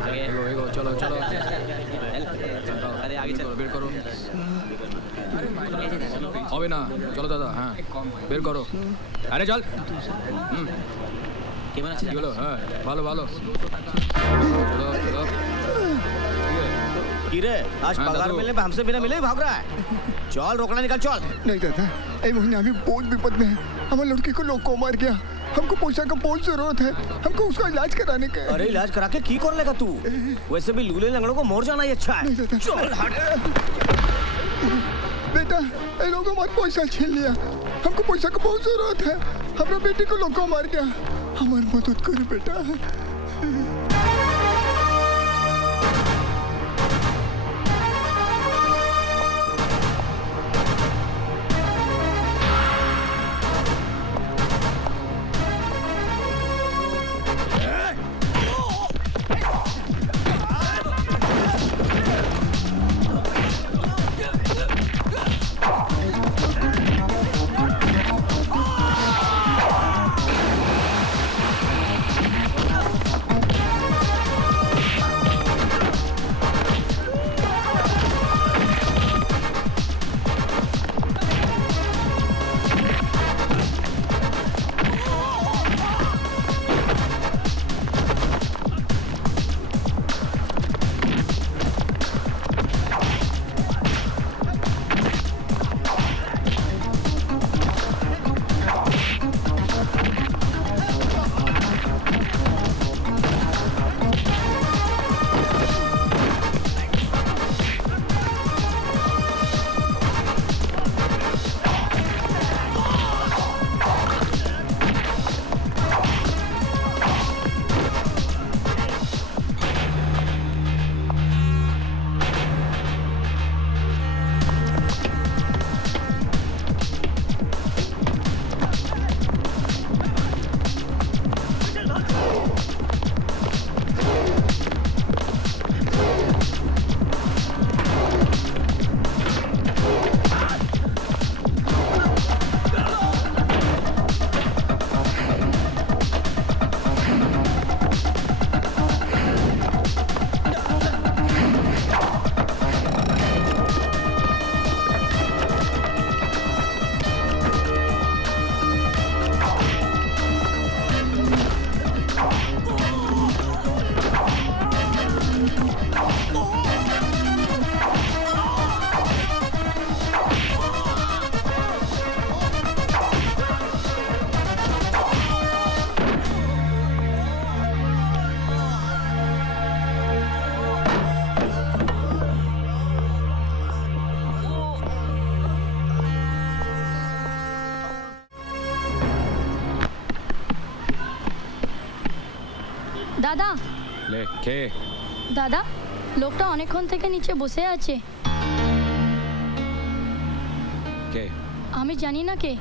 चलो चलो अरे आगे चलो वेट करो अबे ना चलो दादा हाँ বের করো আরে চল কেমন আছেন চলো হ্যাঁ ভালো ভালো চলো চলো कीरे आज हाँ, पगार दादू। मिलने पे हमसे बिना मिले ही भाग रहा है चल रोकना निकल चल नहीं दादा ये महीने अभी बहुत विपद में है हमारे लड़की को लोग को मार गया हमको पैसा का बहुत जरूरत है हमको उसका इलाज कराने का है। अरे इलाज करा के की कर लेगा तू वैसे भी लूले लंगड़ों को मोर जाना ही अच्छा है नहीं दादा चल हट बेटा ये लोगों ने पैसा छीन लिया हमको पैसा का बहुत जरूरत है हमारा बेटी को लोग को मार गया हमारी मदद करो बेटा দাদা লে কে দাদা লোকটা অনেকক্ষণ থেকে নিচে বসে আছে কে আমি জানি না কে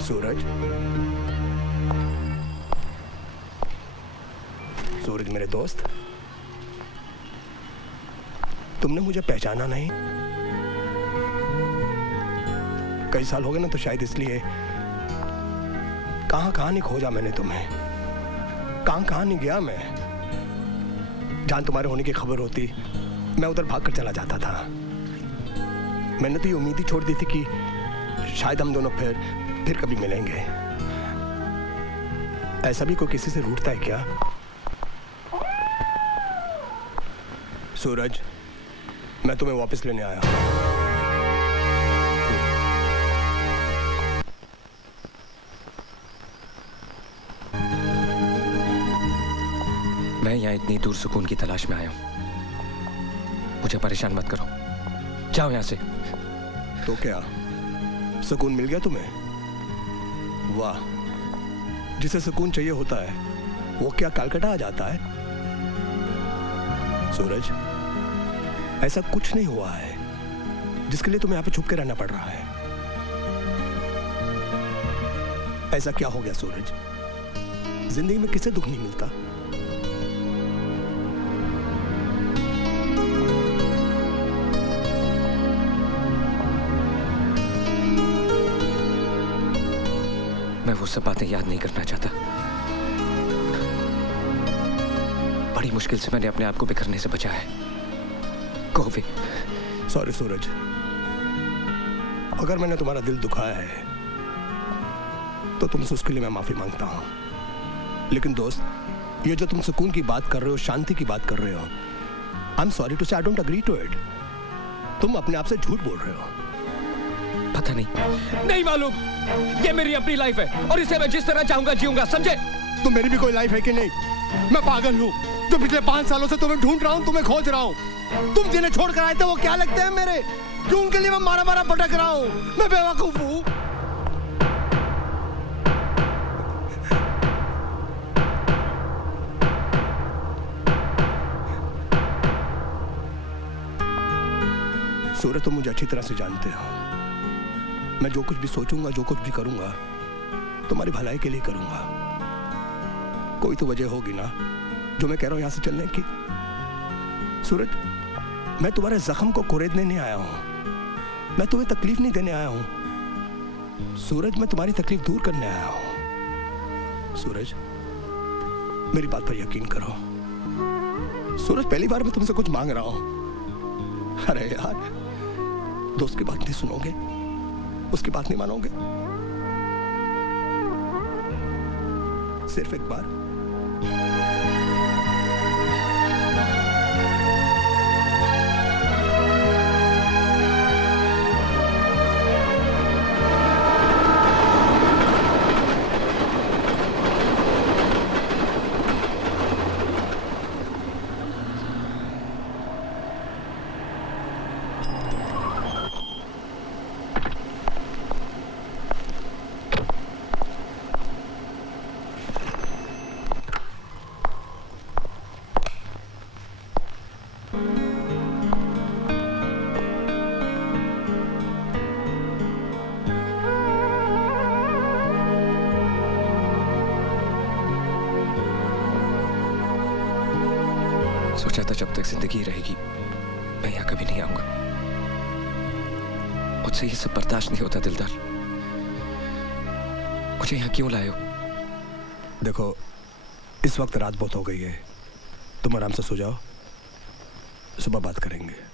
सूरज सूरज मेरे दोस्त तुमने मुझे पहचाना नहीं कई साल हो गए ना तो शायद इसलिए कहां कहां नहीं खोजा मैंने तुम्हें कहां कहां नहीं गया मैं जहां तुम्हारे होने की खबर होती मैं उधर भागकर चला जाता था मैंने तो ये उम्मीद ही छोड़ दी थी कि शायद हम दोनों फिर कभी मिलेंगे ऐसा भी कोई किसी से रूठता है क्या सूरज मैं तुम्हें वापस लेने आया मैं यहाँ इतनी दूर सुकून की तलाश में आया हूँ मुझे परेशान मत करो जाओ यहाँ से तो क्या सुकून मिल गया तुम्हें वाह जिसे सुकून चाहिए होता है वो क्या कलकत्ता आ जाता है सूरज, ऐसा कुछ नहीं हुआ है जिसके लिए तुम्हें यहाँ पे छुप के रहना पड़ रहा है। ऐसा क्या हो गया सूरज? जिंदगी में किसे दुख नहीं मिलता? मैं वो सब बातें याद नहीं करना चाहता। बड़ी मुश्किल से मैंने अपने आप को बिखरने से बचाया है। Go away. सॉरी सूरज, अगर मैंने तुम्हारा दिल दुखाया है तो तुमसे उसके लिए मैं माफी मांगता हूं। लेकिन दोस्त, ये जो तुम सुकून की बात कर रहे हो, शांति की बात कर रहे हो, I am sorry to say I don't agree to it. तुम अपने आप से झूठ बोल रहे हो। पता नहीं मालूम। ये मेरी अपनी लाइफ है और इसे मैं जिस तरह चाहूंगा जीऊंगा, समझे? तुम मेरी भी कोई लाइफ है कि नहीं? मैं पागल हूँ जो पिछले 5 सालों से तुम्हें ढूंढ रहा हूँ, तुम्हें खोज रहा हूँ। तुम जिन्हें छोड़ कर आए थे वो क्या लगते हैं मेरे? क्यों उनके लिए मैं मारा मारा भटक रहा हूँ? मैं बेवकूफ हूँ। सूरज, तुम मुझे अच्छी तरह से जानते हो। मैं जो कुछ भी सोचूंगा, जो कुछ भी करूंगा, तुम्हारी भलाई के लिए करूंगा। कोई तो वजह होगी ना जो मैं कह रहा हूं यहां से चलने की। सूरज, मैं तुम्हारे जख्म को कुरेदने नहीं आया हूं। मैं तुम्हें तकलीफ नहीं देने आया हूं। सूरज, मैं तुम्हारी तकलीफ दूर करने आया हूं। सूरज, मेरी बात पर यकीन करो। सूरज, पहली बार मैं तुमसे कुछ मांग रहा हूं। अरे यार, दोस्त की बात नहीं सुनोगे? उसकी बात नहीं मानोगे? सिर्फ एक बार। सोचा था जब तक जिंदगी रहेगी मैं यहाँ कभी नहीं आऊंगा। मुझसे ये सब बर्दाश्त नहीं होता दिलदार। मुझे यहाँ क्यों लाए हो? देखो, इस वक्त रात बहुत हो गई है, तुम आराम से सो जाओ, सुबह बात करेंगे।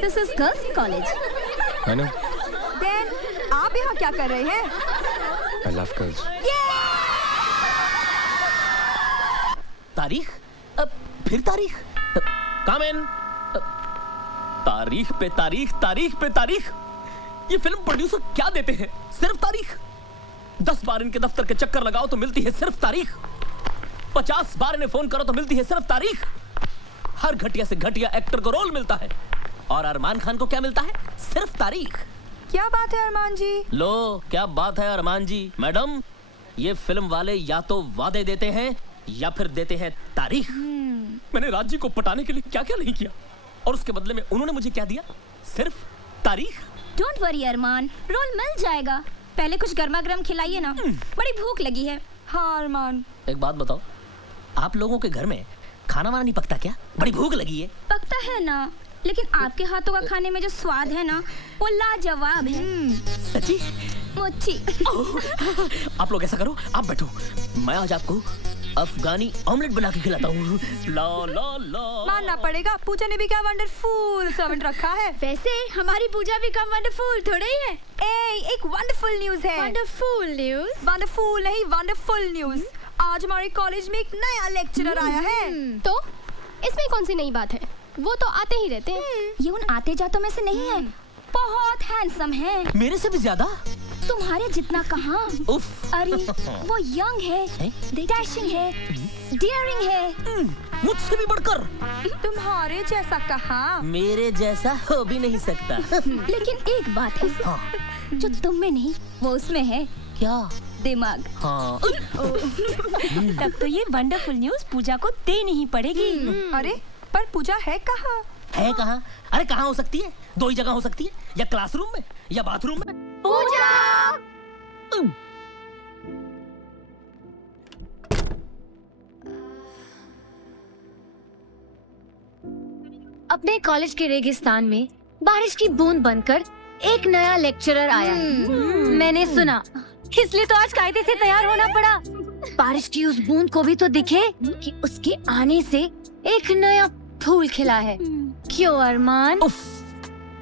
This is girls' college. I know. Then आप यहाँ क्या कर रहे हैं? I love girls. तारीख? फिर तारीख? Come in. तारीख पे तारीख, तारीख पे तारीख। ये फिल्म प्रोड्यूसर क्या देते हैं? सिर्फ तारीख। 10 बार इनके दफ्तर के चक्कर लगाओ तो मिलती है सिर्फ तारीख। 50 बार इन्हें फोन करो तो मिलती है सिर्फ तारीख। हर घटिया से घटिया एक्टर को रोल मिलता है और अरमान खान को क्या मिलता है? सिर्फ तारीख। क्या बात है अरमान जी? लो, क्या बात है अरमान जी। मैडम, ये फिल्म वाले या तो वादे देते हैं या फिर देते हैं तारीख। मैंने राज जी को पटाने के लिए क्या क्या नहीं किया। और उसके बदले में उन्होंने मुझे क्या दिया? सिर्फ तारीख। डोंट वरी अरमान, रोल मिल जाएगा। पहले कुछ गर्मा गर्म खिलाइए ना, बड़ी भूख लगी है। हाँ अरमान। एक बात बताओ, आप लोगों के घर में खाना वाना नहीं पकता क्या? बड़ी भूख लगी है। पकता है ना, लेकिन आपके हाथों का खाने में जो स्वाद है ना, वो लाजवाब है। सच्ची? मुच्छी। आप लोग ऐसा करो, आप बैठो, मैं आज आपको अफगानी ऑमलेट बना के खिलाता हूँ। ला ला ला। मानना पड़ेगा, पूजा ने भी क्या वंडरफुल सर्वेंट रखा है। वैसे हमारी पूजा भी कम वंडरफुल थोड़ा ही है। एक वंडरफुल न्यूज है। Wonderful news? वंडरफुल नहीं, वंडरफुल न्यूज। आज हमारे कॉलेज में एक नया लेक्चरर आया है। तो इसमें कौन सी नई बात है? वो तो आते ही रहते हैं। ये उन आते जातों में से नहीं है, बहुत हैंडसम है। मेरे से भी ज्यादा? तुम्हारे जितना कहाँ। उफ। अरे वो यंग है, डैशिंग है, डेयरिंग है। मुझसे भी बढ़कर। तुम्हारे जैसा कहाँ। मेरे जैसा हो भी नहीं सकता। लेकिन एक बात है, हाँ। जो तुम में नहीं वो उसमें है। क्या? दिमाग। हाँ। तब तो ये वंडरफुल न्यूज पूजा को देनी ही पड़ेगी। अरे पर पूजा है कहाँ? है कहाँ? अरे कहाँ हो सकती है? दो ही जगह हो सकती है, या क्लासरूम में या बाथरूम में। पूजा! अपने कॉलेज के रेगिस्तान में बारिश की बूंद बनकर एक नया लेक्चरर आया है। मैंने सुना, इसलिए तो आज कायदे से तैयार होना पड़ा। बारिश की उस बूंद को भी तो दिखे कि उसके आने से एक नया फूल खिला है। क्यों अरमान? उफ,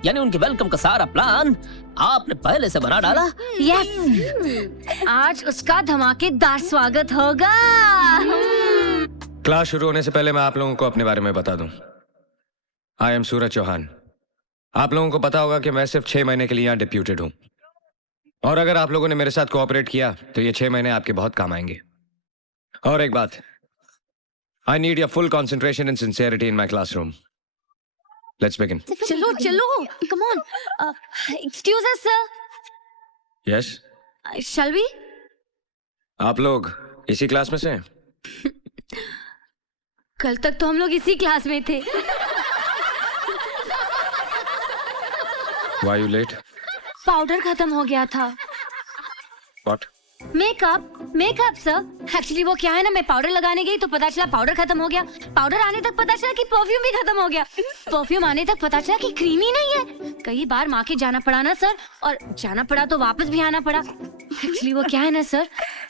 यानी उनके वेलकम का सारा प्लान आपने पहले से बना डाला? यस, आज उसका धमाकेदार स्वागत होगा। क्लास शुरू होने से पहले मैं आप लोगों को अपने बारे में बता दूं। आई एम सूरज चौहान। आप लोगों को पता होगा कि मैं सिर्फ 6 महीने के लिए यहाँ डिप्यूटेड हूँ, और अगर आप लोगों ने मेरे साथ कोऑपरेट किया तो ये 6 महीने आपके बहुत काम आएंगे। और एक बात, I need your full concentration and sincerity in my classroom. Let's begin. चलो चलो, come on. Excuse us sir. Yes, shall we? आप लोग इसी क्लास में से हैं? कल तक तो हम लोग इसी क्लास में थे। Why you late? पाउडर खत्म हो गया था। What? Makeup sir. एक्चुअली वो क्या है ना, मैं पाउडर लगाने गई तो पता चला पाउडर खत्म हो गया। पाउडर आने तक पता चला कि परफ्यूम भी खत्म हो गया। परफ्यूम आने तक पता चला कि क्रीम ही नहीं है। कई बार मार्केट जाना पड़ा ना सर, और जाना पड़ा तो वापस भी आना पड़ा। एक्चुअली वो क्या है ना सर,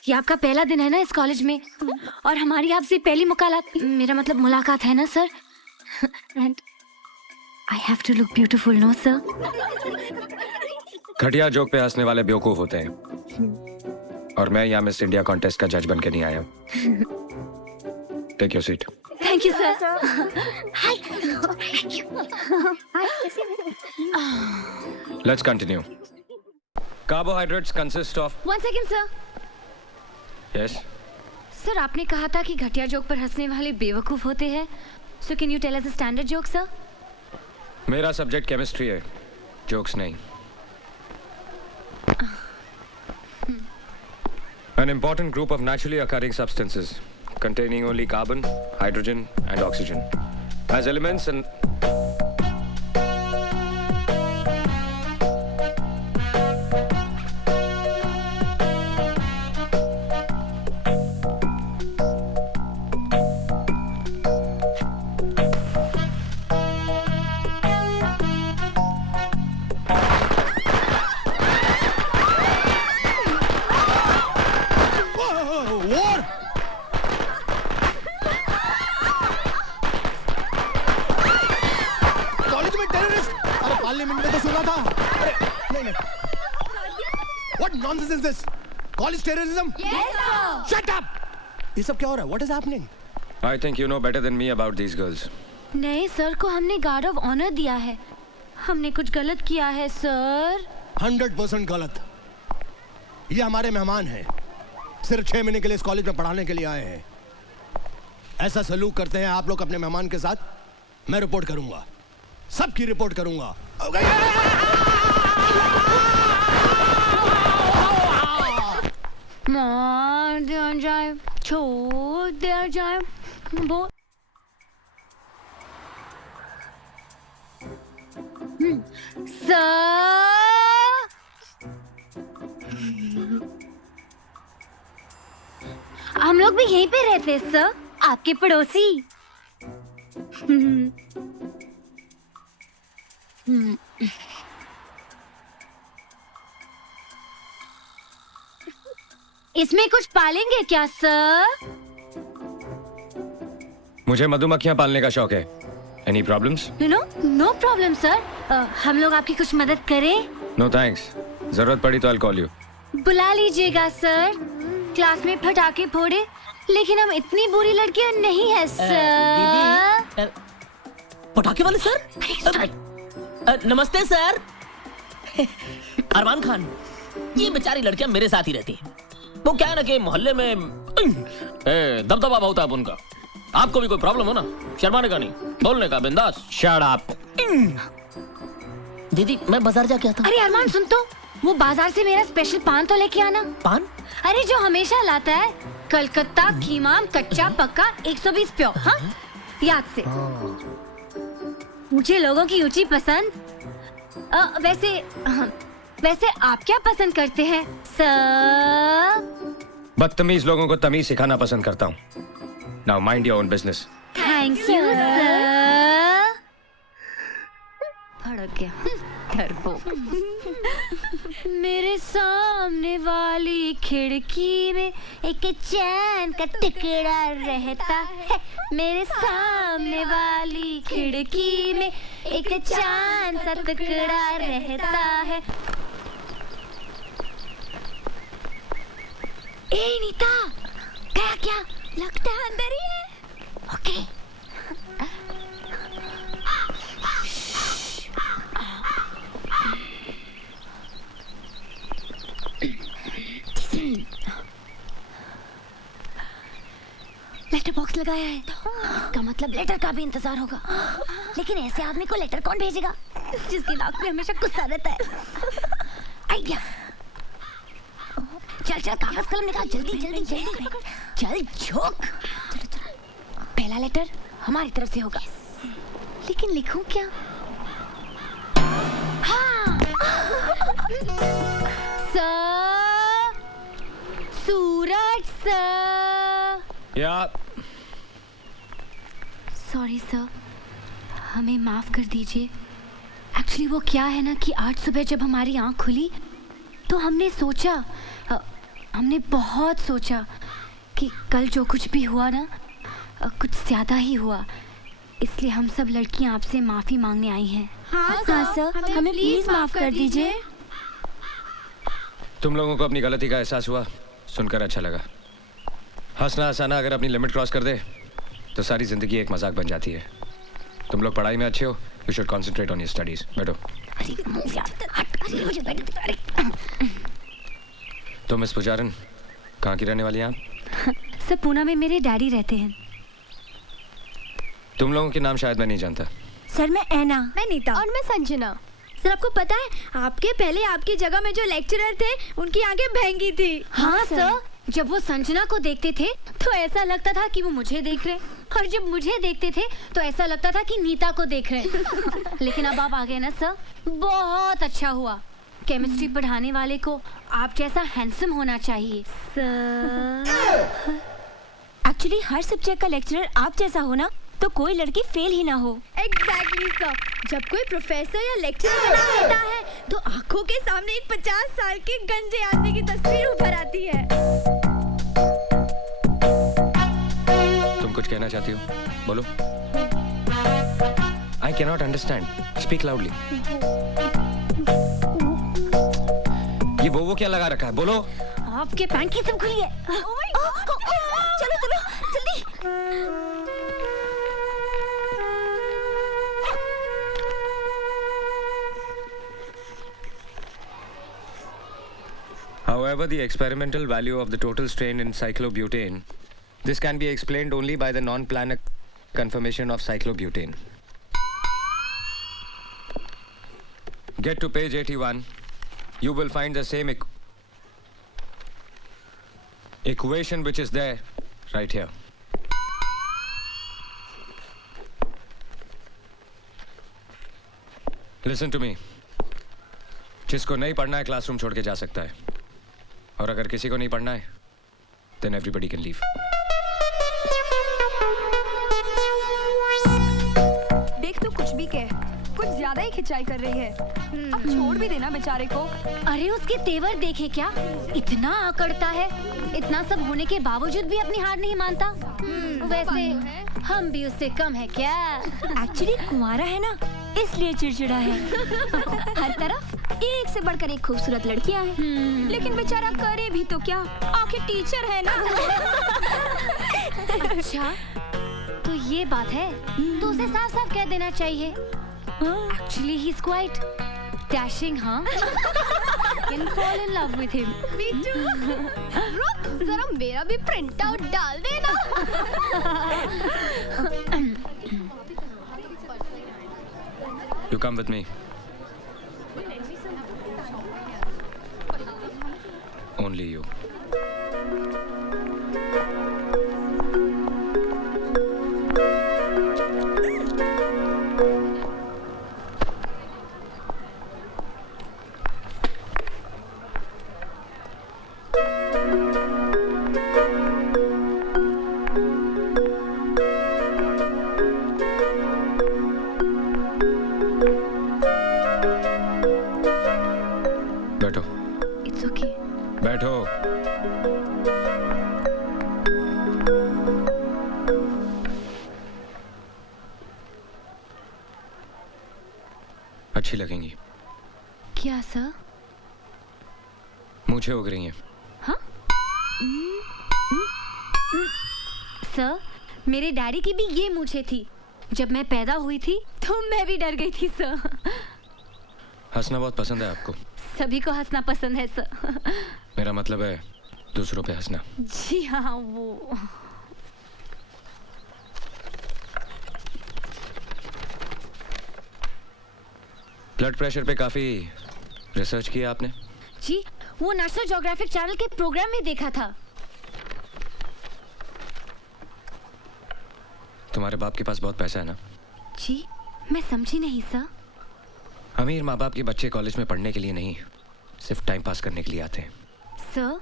ये आपका पहला दिन है ना इस कॉलेज में, और हमारी आपसे पहली मुलाकात है ना sir. And I have to look beautiful, no sir? घटिया जोक पे हंसने वाले बेवकूफ होते हैं, और मैं यहाँ मिस इंडिया कॉन्टेस्ट का जज बन के नहीं आया। Take your seat. Thank you sir. Hi. Let's continue. Carbohydrates consist of... One second sir. Yes? Sir आपने कहा था कि घटिया जोक पर हंसने वाले बेवकूफ होते हैं। So can you tell us a standard joke sir? मेरा सब्जेक्ट केमिस्ट्री है, जोक्स नहीं। An important group of naturally occurring substances containing only carbon, hydrogen and oxygen as elements and College terrorism? Yes, sir. Shut up! ये सब क्या हो रहा है? What is happening? I think you know better than me about these girls. नहीं sir को हमने guard of honour दिया है। हमने कुछ गलत किया है सर। 100% गलत। ये हमारे मेहमान हैं, सिर्फ 6 महीने के लिए इस कॉलेज में पढ़ाने के लिए आए हैं। ऐसा सलूक करते हैं आप लोग अपने मेहमान के साथ? मैं रिपोर्ट करूंगा, सबकी रिपोर्ट करूंगा। मार दिया जाए, छोड़ दिया जाए, सर हम लोग भी यहीं पे रहते हैं सर, आपके पड़ोसी। इसमें कुछ पालेंगे क्या सर? मुझे मधुमक्खियां पालने का शौक है। Any problems? No problem sir. हम लोग आपकी कुछ मदद करें? नो थैंक्स, जरूरत पड़ी तो आई कॉल यू। बुला लीजिएगा सर। क्लास में पटाखे फोड़े, लेकिन हम इतनी बुरी लड़कियां नहीं है सर। पटाखे वाले सर? नमस्ते सर। अरमान खान, ये बेचारी लड़कियां मेरे साथ ही रहती हैं। वो क्या है ना कि मोहल्ले में दबदबा बहुत है उनका। आपको भी कोई प्रॉब्लम हो ना, शर्माने का नहीं, बोलने का, बिंदास। Shut up. दीदी मैं बाजार जाके आता हूँ। अरे अरमान सुन तो, वो बाजार से मेरा स्पेशल पान तो लेके आना। पान? अरे जो हमेशा लाता है, कलकत्ता कीमाम कच्चा पक्का 120 प्योर। हाँ याद से। मुझे लोगों की ऊंची पसंद। वैसे आप क्या पसंद करते हैं सर? बदतमीज लोगों को तमीज सिखाना पसंद करता हूँ। Now mind your own business. Thank you sir. भड़क गया डरपोक। मेरे सामने वाली खिड़की में एक चैन का टुकड़ा रहता है। मेरे सामने वाली खिड़की में एक चांद सा टुकड़ा रहता है। ए नीता, गया क्या? लगता है अंदर ही है। ओके। लेटर बॉक्स लगाया है, इसका मतलब लेटर का भी इंतजार होगा। लेकिन ऐसे आदमी को लेटर कौन भेजेगा जिसकी नाक में हमेशा गुस्सा रहता है? आइडिया। चल चल कागज कलम निकाल, जल्दी जल्दी जल्दी। चल झोंक। पहला लेटर हमारी तरफ से होगा, लेकिन लिखूं क्या? हाँ। सर, सूरज सर। या सॉरी सर, हमें माफ कर दीजिए। एक्चुअली वो क्या है ना कि आज सुबह जब हमारी आंख खुली तो हमने सोचा, हमने बहुत सोचा कि कल जो कुछ भी हुआ ना, कुछ ज़्यादा ही हुआ। इसलिए हम सब लड़कियां आपसे माफ़ी मांगने आई हैं। हाँ सर, हमें प्लीज माफ कर दीजिए। तुम लोगों को अपनी गलती का एहसास हुआ, सुनकर अच्छा लगा। हंसना हंसाना अगर अपनी लिमिट क्रॉस कर दे तो सारी जिंदगी एक मजाक बन जाती है। तुम लोग पढ़ाई में अच्छे हो, you should concentrate on your studies. बैठो। तो मिस पुजारन, कहाँ की रहने वाली हैं आप? सर पूना में मेरे डैडी रहते हैं। तुम लोगों के नाम शायद मैं नहीं जानता। सर मैं ऐना। मैं नीता। और मैं संजना। सर आपको पता है, आपके पहले आपकी जगह में जो लेक्चरर थे उनकी आंखें भैंगी थी। हाँ सर, जब वो संजना को देखते थे तो ऐसा लगता था कि वो मुझे देख रहे, और जब मुझे देखते थे तो ऐसा लगता था कि नीता को देख रहे। लेकिन अब आप आ गए ना सर, बहुत अच्छा हुआ। केमिस्ट्री पढ़ाने वाले को आप जैसा हैंडसम होना चाहिए सर। एक्चुअली हर सब्जेक्ट का लेक्चरर आप जैसा हो ना, तो कोई लड़की फेल ही ना हो। Exactly sir. जब कोई प्रोफेसर या लेक्चरर बना होता है तो आंखों के सामने एक 50 साल के गंजे आदमी की तस्वीर उभर आती है। तुम कुछ कहना चाहती हो? बोलो। I can not understand, speak loudly. ये वो क्या लगा रखा है? बोलो। आपके पैंट की सब खुली है। चलो चलो जल्दी। However, the experimental value of the total strain in cyclobutane, this can be explained only by the non-planar conformation of cyclobutane. Get to page 81. You will find the same equation which is there right here. Listen to me, जिसको नहीं पढ़ना है classroom छोड़ के जा सकता है, और अगर किसी को नहीं पढ़ना है देन एवरीबॉडी कैन लीव। देख तू कुछ भी कह, कुछ ज्यादा ही खिंचाई कर रही है। अब छोड़ भी देना बेचारे को। अरे उसके तेवर देखे क्या, इतना आकड़ता है, इतना सब होने के बावजूद भी अपनी हार नहीं मानता। वैसे हम भी उससे कम है क्या? एक्चुअली कुंवारा है ना, इसलिए चिड़चिड़ा है। हर तरफ एक से बढ़कर एक खूबसूरत लड़कियां हैं, लेकिन बेचारा करे भी तो क्या, आखिर टीचर है ना। अच्छा तो ये बात है, तो उसे साफ साफ कह देना चाहिए। Actually he's quite dashing, हाँ? Can fall in love with him. रुक, जरा मेरा भी प्रिंट आउट डाल देना। You come with me. Only you. बैठो। It's okay. बैठो। अच्छी लगेंगी। क्या सर? मूछें उग रही हैं। हाँ? सर, मेरे डैडी की भी ये मूछें थी। जब मैं पैदा हुई थी तो मैं भी डर गई थी सर। हंसना बहुत पसंद है आपको। सभी को हंसना पसंद है सर। मेरा मतलब है दूसरों पे हंसना। जी हाँ, वो ब्लड प्रेशर पे काफी रिसर्च किया आपने? जी, वो नेशनल ज्योग्राफिक चैनल के प्रोग्राम में देखा था। तुम्हारे बाप के पास बहुत पैसा है ना? जी, मैं समझी नहीं सर। अमीर माँ बाप के बच्चे कॉलेज में पढ़ने के लिए नहीं, सिर्फ टाइम पास करने के लिए आते हैं। सर,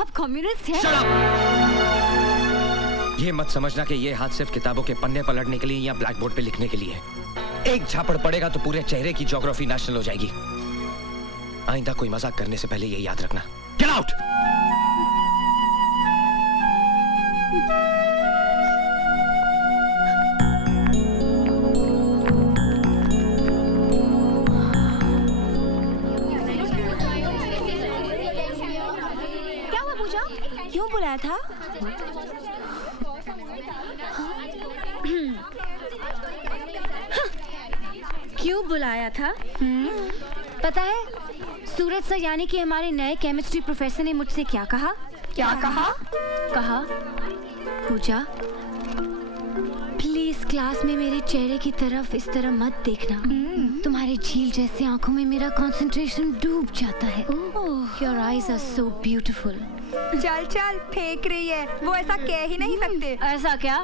आप कम्युनिस्ट हैं? ये मत समझना कि ये हाथ सिर्फ किताबों के पन्ने पलटने के लिए या ब्लैक बोर्ड पे लिखने के लिए है। एक झापड़ पड़ेगा तो पूरे चेहरे की ज्योग्राफी नेशनल हो जाएगी। आइंदा कोई मजाक करने से पहले ये याद रखना। Get out! क्या हुआ पूजा? क्यों बुलाया था? क्यों बुलाया था? पता है, सूरज सर यानी कि हमारे नए केमिस्ट्री प्रोफेसर ने मुझसे क्या कहा? क्या कहा? कहा, पूजा प्लीज क्लास में मेरे चेहरे की तरफ इस तरह मत देखना। तुम्हारे झील जैसे आंखों में मेरा कंसंट्रेशन डूब जाता है। Your eyes are so beautiful. चल चल, फेंक रही है, वो ऐसा कह ही नहीं सकते। ऐसा क्या?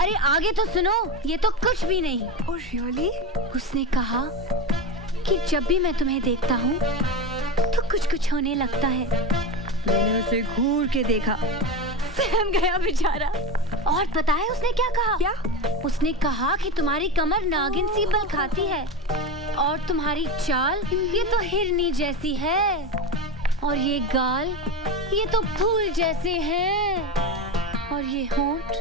अरे आगे तो सुनो, ये तो कुछ भी नहीं। Oh really? उसने कहा कि जब भी मैं तुम्हें देखता हूँ तो कुछ कुछ होने लगता है। मैंने उसे घूर के देखा, सहम गया बेचारा। और पता है उसने क्या कहा? क्या? उसने कहा कि तुम्हारी कमर नागिन सी बल खाती है और तुम्हारी चाल ये तो हिरनी जैसी है और ये गाल ये तो फूल जैसे हैं और ये होंठ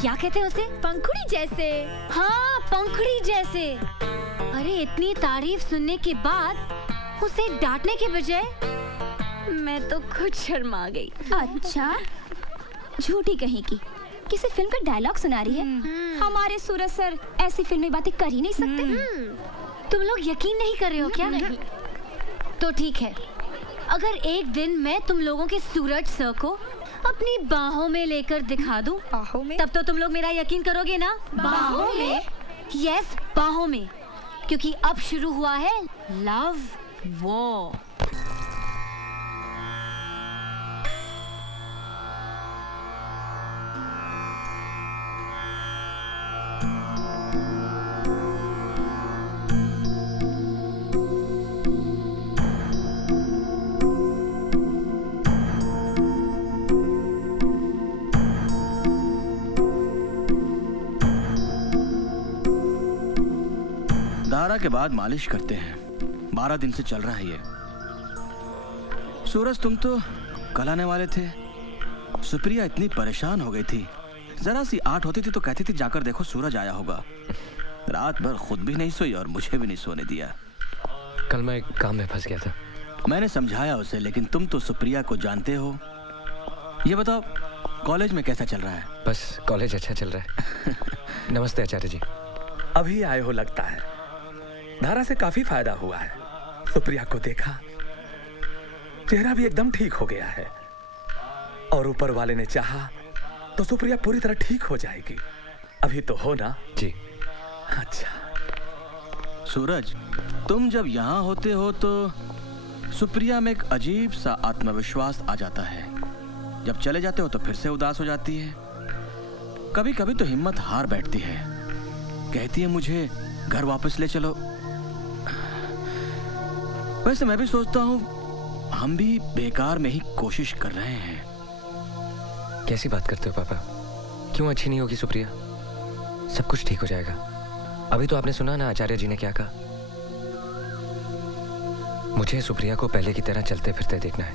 क्या कहते हैं उसे? पंखुड़ी जैसे। हाँ, पंखुड़ी जैसे। अरे इतनी तारीफ सुनने के बाद उसे डांटने के बजाय मैं तो खुद शर्मा गई। अच्छा, झूठी कहीं की किसी फिल्म का डायलॉग सुना रही है। हमारे सूरज सर ऐसी फिल्मी बातें कर ही नहीं सकते। तुम लोग यकीन नहीं कर रहे हो क्या? नहीं। तो ठीक है, अगर एक दिन मैं तुम लोगों के सूरज सर को अपनी बाहों में लेकर दिखा दूं, बाहों में? तब तो तुम लोग मेरा यकीन करोगे ना? बाहों में? यस, बाहों में, क्योंकि अब शुरू हुआ है लव वॉर। धारा के बाद मालिश करते हैं। 12 दिन से चल रहा है ये। सूरज, तुम तो कल आने वाले थे। सुप्रिया इतनी परेशान हो गई थी, जरा सी आठ होती थी तो कहती थी जाकर देखो सूरज आया होगा। रात भर खुद भी नहीं सोई और मुझे भी नहीं सोने दिया। कल मैं एक काम में फंस गया था। मैंने समझाया उसे, लेकिन तुम तो सुप्रिया को जानते हो। ये बताओ, कॉलेज में कैसा चल रहा है? बस कॉलेज अच्छा चल रहा है। नमस्ते आचार्य जी। अभी आए हो लगता है। धारा से काफी फायदा हुआ है। सुप्रिया को देखा, चेहरा भी एकदम ठीक हो गया है। और ऊपर वाले ने चाहा तो सुप्रिया पूरी तरह ठीक हो जाएगी। अभी तो हो ना? जी। अच्छा। सूरज, तुम जब यहाँ होते हो तो सुप्रिया में एक अजीब सा आत्मविश्वास आ जाता है। जब चले जाते हो तो फिर से उदास हो जाती है। कभी कभी तो हिम्मत हार बैठती है, कहती है मुझे घर वापस ले चलो। वैसे मैं भी सोचता हूँ हम भी बेकार में ही कोशिश कर रहे हैं। कैसी बात करते हो पापा? क्यों अच्छी नहीं होगी सुप्रिया? सब कुछ ठीक हो जाएगा। अभी तो आपने सुना ना आचार्य जी ने क्या कहा। मुझे सुप्रिया को पहले की तरह चलते फिरते देखना है।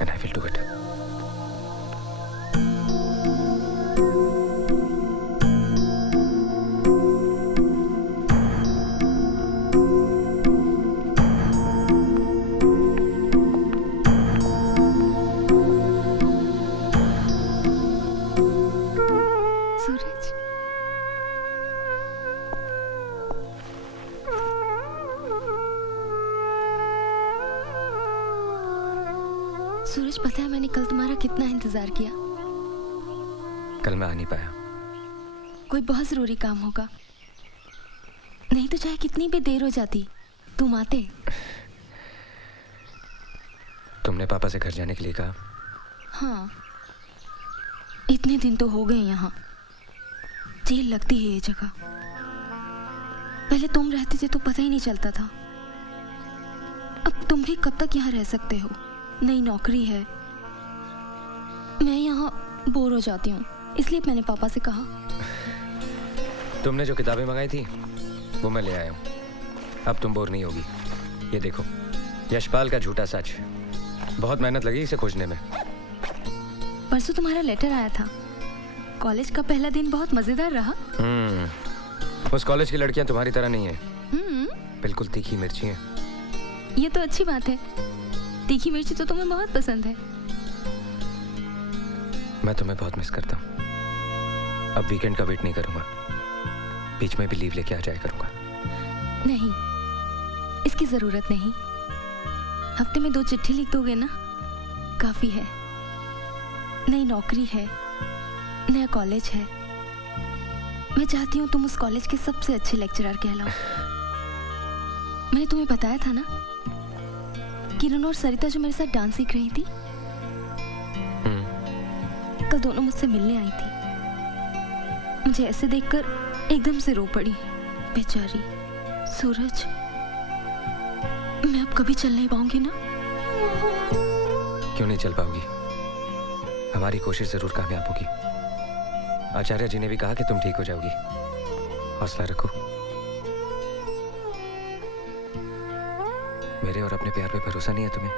And I will do it. Suraj, पता है मैंने कल तुम्हारा कितना इंतजार किया। कल मैं आ नहीं पाया। कोई बहुत जरूरी काम होगा, नहीं तो चाहे कितनी भी देर हो जाती तुम आते। तुमने पापा से घर जाने के लिए कहा? हाँ, इतने दिन तो हो गए यहाँ। जेल लगती है ये जगह। पहले तुम रहते थे तो पता ही नहीं चलता था। अब तुम भी कब तक यहाँ रह सकते हो? नई नौकरी है। मैं यहाँ बोर हो जाती हूँ, इसलिए मैंने पापा से कहा। तुमने जो किताबें मंगाई थी वो मैं ले आया हूँ। अब तुम बोर नहीं होगी। ये देखो, यशपाल का झूठा सच। बहुत मेहनत लगी इसे खोजने में। परसों तुम्हारा लेटर आया था। कॉलेज का पहला दिन बहुत मजेदार रहा। उस कॉलेज की लड़कियां तुम्हारी तरह नहीं है। बिल्कुल तीखी मिर्ची हैं। ये तो अच्छी बात है। तीखी मिर्ची तो तुम्हें बहुत पसंद है। मैं तुम्हें बहुत मिस करता हूँ। अब वीकेंड का वेट नहीं करूंगा। बीच में भी लीव लेके आ जाया करूंगा। नहीं, इसकी जरूरत नहीं। हफ्ते में 2 चिट्ठी लिख दोगे ना, काफी है। नई नौकरी है, नया कॉलेज है। मैं चाहती हूँ तुम उस कॉलेज के सबसे अच्छे लेक्चरर कहलाओ। मैंने तुम्हें बताया था ना, किरण और सरिता जो मेरे साथ डांस सीख रही थी, कल दोनों मुझसे मिलने आई थी। मुझे ऐसे देखकर एकदम से रो पड़ी। बेचारी। सूरज, मैं अब कभी चल नहीं पाऊंगी ना? क्यों नहीं चल पाओगी? हमारी कोशिश जरूर कामयाब होगी। आचार्य जी ने भी कहा कि तुम ठीक हो जाओगी। हौसला रखो। मेरे और अपने प्यार पे भरोसा नहीं है तुम्हें?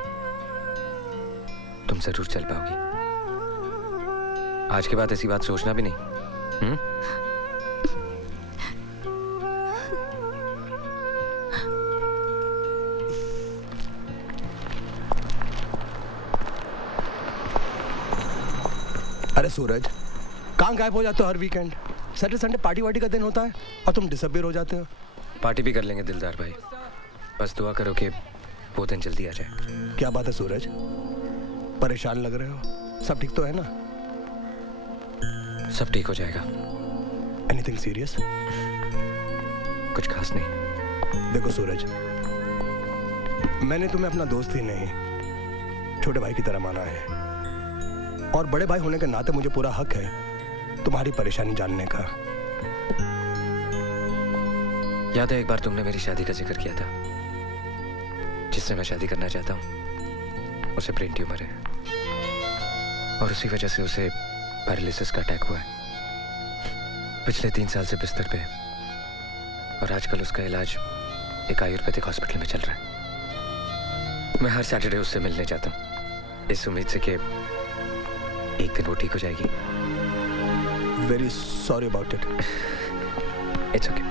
तुम जरूर चल पाओगी। आज के बाद ऐसी बात सोचना भी नहीं। अरे सूरज, कहाँ गायब हो जाते हो हर वीकेंड? सैटरडे संडे पार्टी वार्टी का दिन होता है और तुम डिसअपीयर हो जाते हो। पार्टी भी कर लेंगे दिलदार भाई। बस दुआ करो कि वो दिन जल्दी आ जाए। क्या बात है सूरज, परेशान लग रहे हो? सब ठीक तो है ना? सब ठीक हो जाएगा। Anything serious? कुछ खास नहीं। देखो सूरज, मैंने तुम्हें अपना दोस्त ही नहीं, छोटे भाई की तरह माना है। और बड़े भाई होने के नाते मुझे पूरा हक है तुम्हारी परेशानी जानने का। याद है एक बार तुमने मेरी शादी का जिक्र किया था? जिससे मैं शादी करना चाहता हूँ उसे ब्रेन ट्यूमर है और उसी वजह से उसे पैरालिसिस का अटैक हुआ है। पिछले 3 साल से बिस्तर पे। और आजकल उसका इलाज एक आयुर्वेदिक हॉस्पिटल में चल रहा है। मैं हर सैटरडे उससे मिलने जाता हूँ इस उम्मीद से कि एक दिन वो ठीक हो जाएगी। Very sorry about it. It's okay.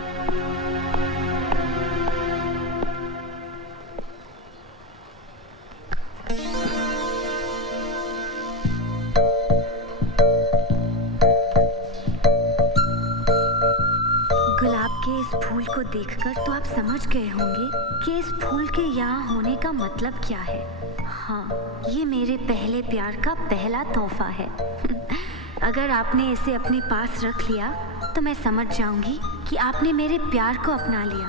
गुलाब के इस फूल को देखकर तो आप समझ गए होंगे कि इस फूल के यहाँ होने का मतलब क्या है। हाँ, ये मेरे पहले प्यार का पहला तोहफा है। अगर आपने इसे अपने पास रख लिया तो मैं समझ जाऊंगी कि आपने मेरे प्यार को अपना लिया,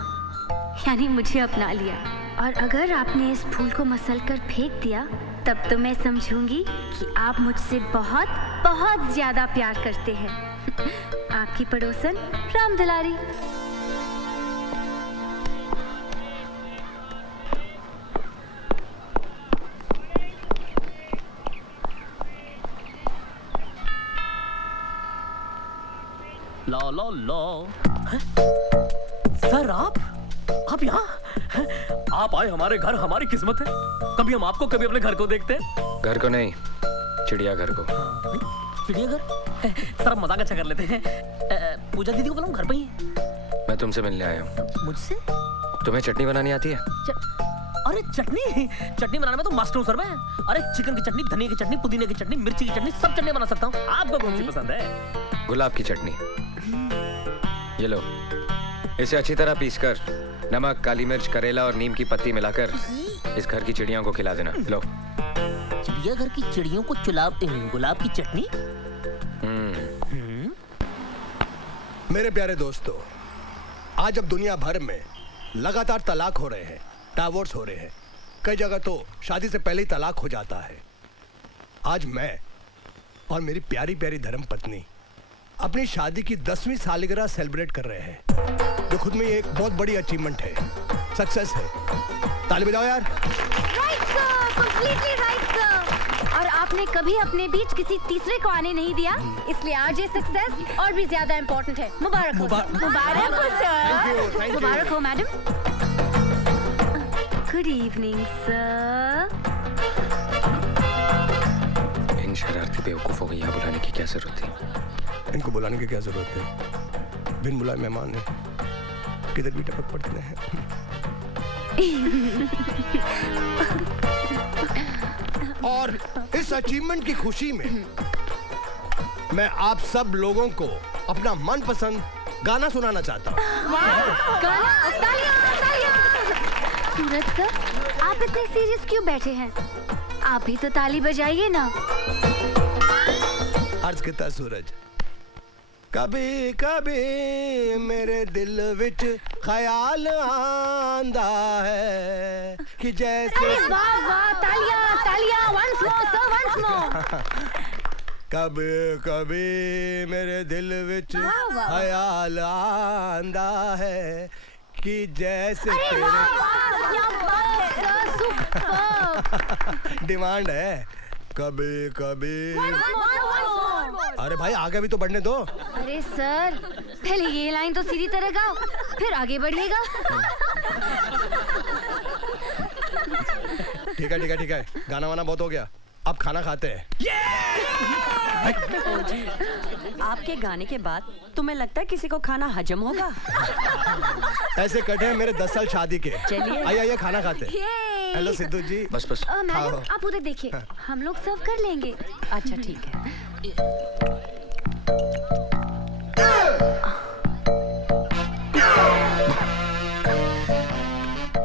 यानी मुझे अपना लिया। और अगर आपने इस फूल को मसल कर फेंक दिया तब तो मैं समझूंगी कि आप मुझसे बहुत बहुत ज्यादा प्यार करते हैं। आपकी पड़ोसन राम दुलारी। लो लो लो। सर आप यहाँ? आप आए हमारे घर, हमारी किस्मत है। कभी हम आपको, कभी अपने घर को देखते हैं। घर को नहीं, चिड़ियाघर को। चिड़ियाघर? सर आप मजाक अच्छा कर लेते हैं। पूजा दीदी को बुलाऊं, घर पे ही है। मैं तुमसे मिलने आया हूँ। मुझसे? तुम्हें चटनी बनानी आती है? अरे चटनी बनाने में तो मास्टर हूँ सर मैं। अरे चिकन की चटनी, धनिया की चटनी, पुदीने की चटनी, मिर्ची की चटनी, सब चटनी बना सकता हूँ। आपको कौन सी पसंद है? गुलाब की चटनी। ये लो, इसे अच्छी तरह पीसकर नमक, काली मिर्च, करेला और नीम की पत्ती मिलाकर इस घर की चिड़ियों को खिला देना। लो। चिड़ियाघर की चिड़ियों को गुलाब की चटनी? मेरे प्यारे दोस्तों, आज अब दुनिया भर में लगातार तलाक हो रहे हैं, डाइवोर्स हो रहे हैं। कई जगह तो शादी से पहले ही तलाक हो जाता है। आज मैं और मेरी प्यारी प्यारी धर्म पत्नी अपनी शादी की 10वीं सालगिरह सेलिब्रेट कर रहे हैं, जो खुद में ये एक बहुत बड़ी अचीवमेंट है, सक्सेस है। ताली बजाओ यार। Right sir, completely right sir. और आपने कभी अपने बीच किसी तीसरे को आने नहीं दिया, इसलिए आज ये सक्सेस और भी ज्यादा इम्पोर्टेंट है। मुबारक हो सर। मुबारक हो सर। मुबारक हो मैडम। Good evening sir. इन शरारती बेवकूफों को यहाँ बुलाने की क्या जरूरत थी? इनको बुलाने की क्या जरूरत है? बिन बुलाए मेहमान है, किधर भी टपक पड़ते हैं। और इस अचीवमेंट की खुशी में मैं आप सब लोगों को अपना मनपसंद गाना सुनाना चाहता हूँ। सूरज सर, आप इतने सीरियस क्यों बैठे हैं? आप ही तो ताली बजाइए ना। अर्ज किता सूरज। कभी कभी मेरे दिल विच ख्याल आंदा है कि जैसे। अरे वाह वाह, तालियां तालियां, once more sir, once more। कभी कभी मेरे दिल विच ख्याल आंदा है कि जैसे डिमांड है। कभी कभी। अरे भाई आगे भी तो बढ़ने दो। अरे सर, पहले ये लाइन तो सीधी तरह गाओ, फिर आगे बढ़िएगा। ठीक है ठीक है ठीक है, गाना वाना बहुत हो गया, अब खाना खाते हैं। आपके गाने के बाद तुम्हें लगता है किसी को खाना हजम होगा? ऐसे कटे हैं मेरे 10 साल शादी के। चलिए आइए आइए खाना खाते हैं। हेलो सिद्धू जी। बस बस। मैडम आप उधर देखिए, हम लोग सर्व कर लेंगे। अच्छा ठीक है।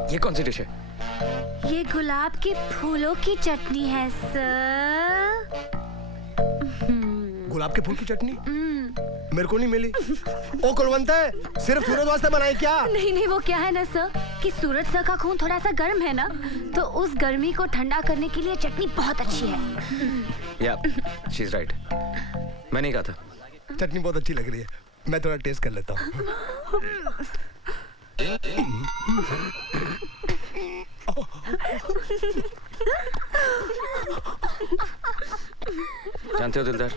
ये कौन सी डिश है? ये गुलाब के फूलों की चटनी है सर। गुलाब के फूल की चटनी मेरे को नहीं मिली। ओ कुलवंत है, सिर्फ सूरज वास्ते बनाई क्या? नहीं नहीं, वो क्या है ना सर कि सूरज सर का खून थोड़ा सा गर्म है ना, तो उस गर्मी को ठंडा करने के लिए चटनी बहुत अच्छी है। या शी इज राइट, मैं नहीं कहा था। चटनी बहुत अच्छी लग रही है, मैं थोड़ा टेस्ट कर लेता हूँ। जानते हो दिलदार,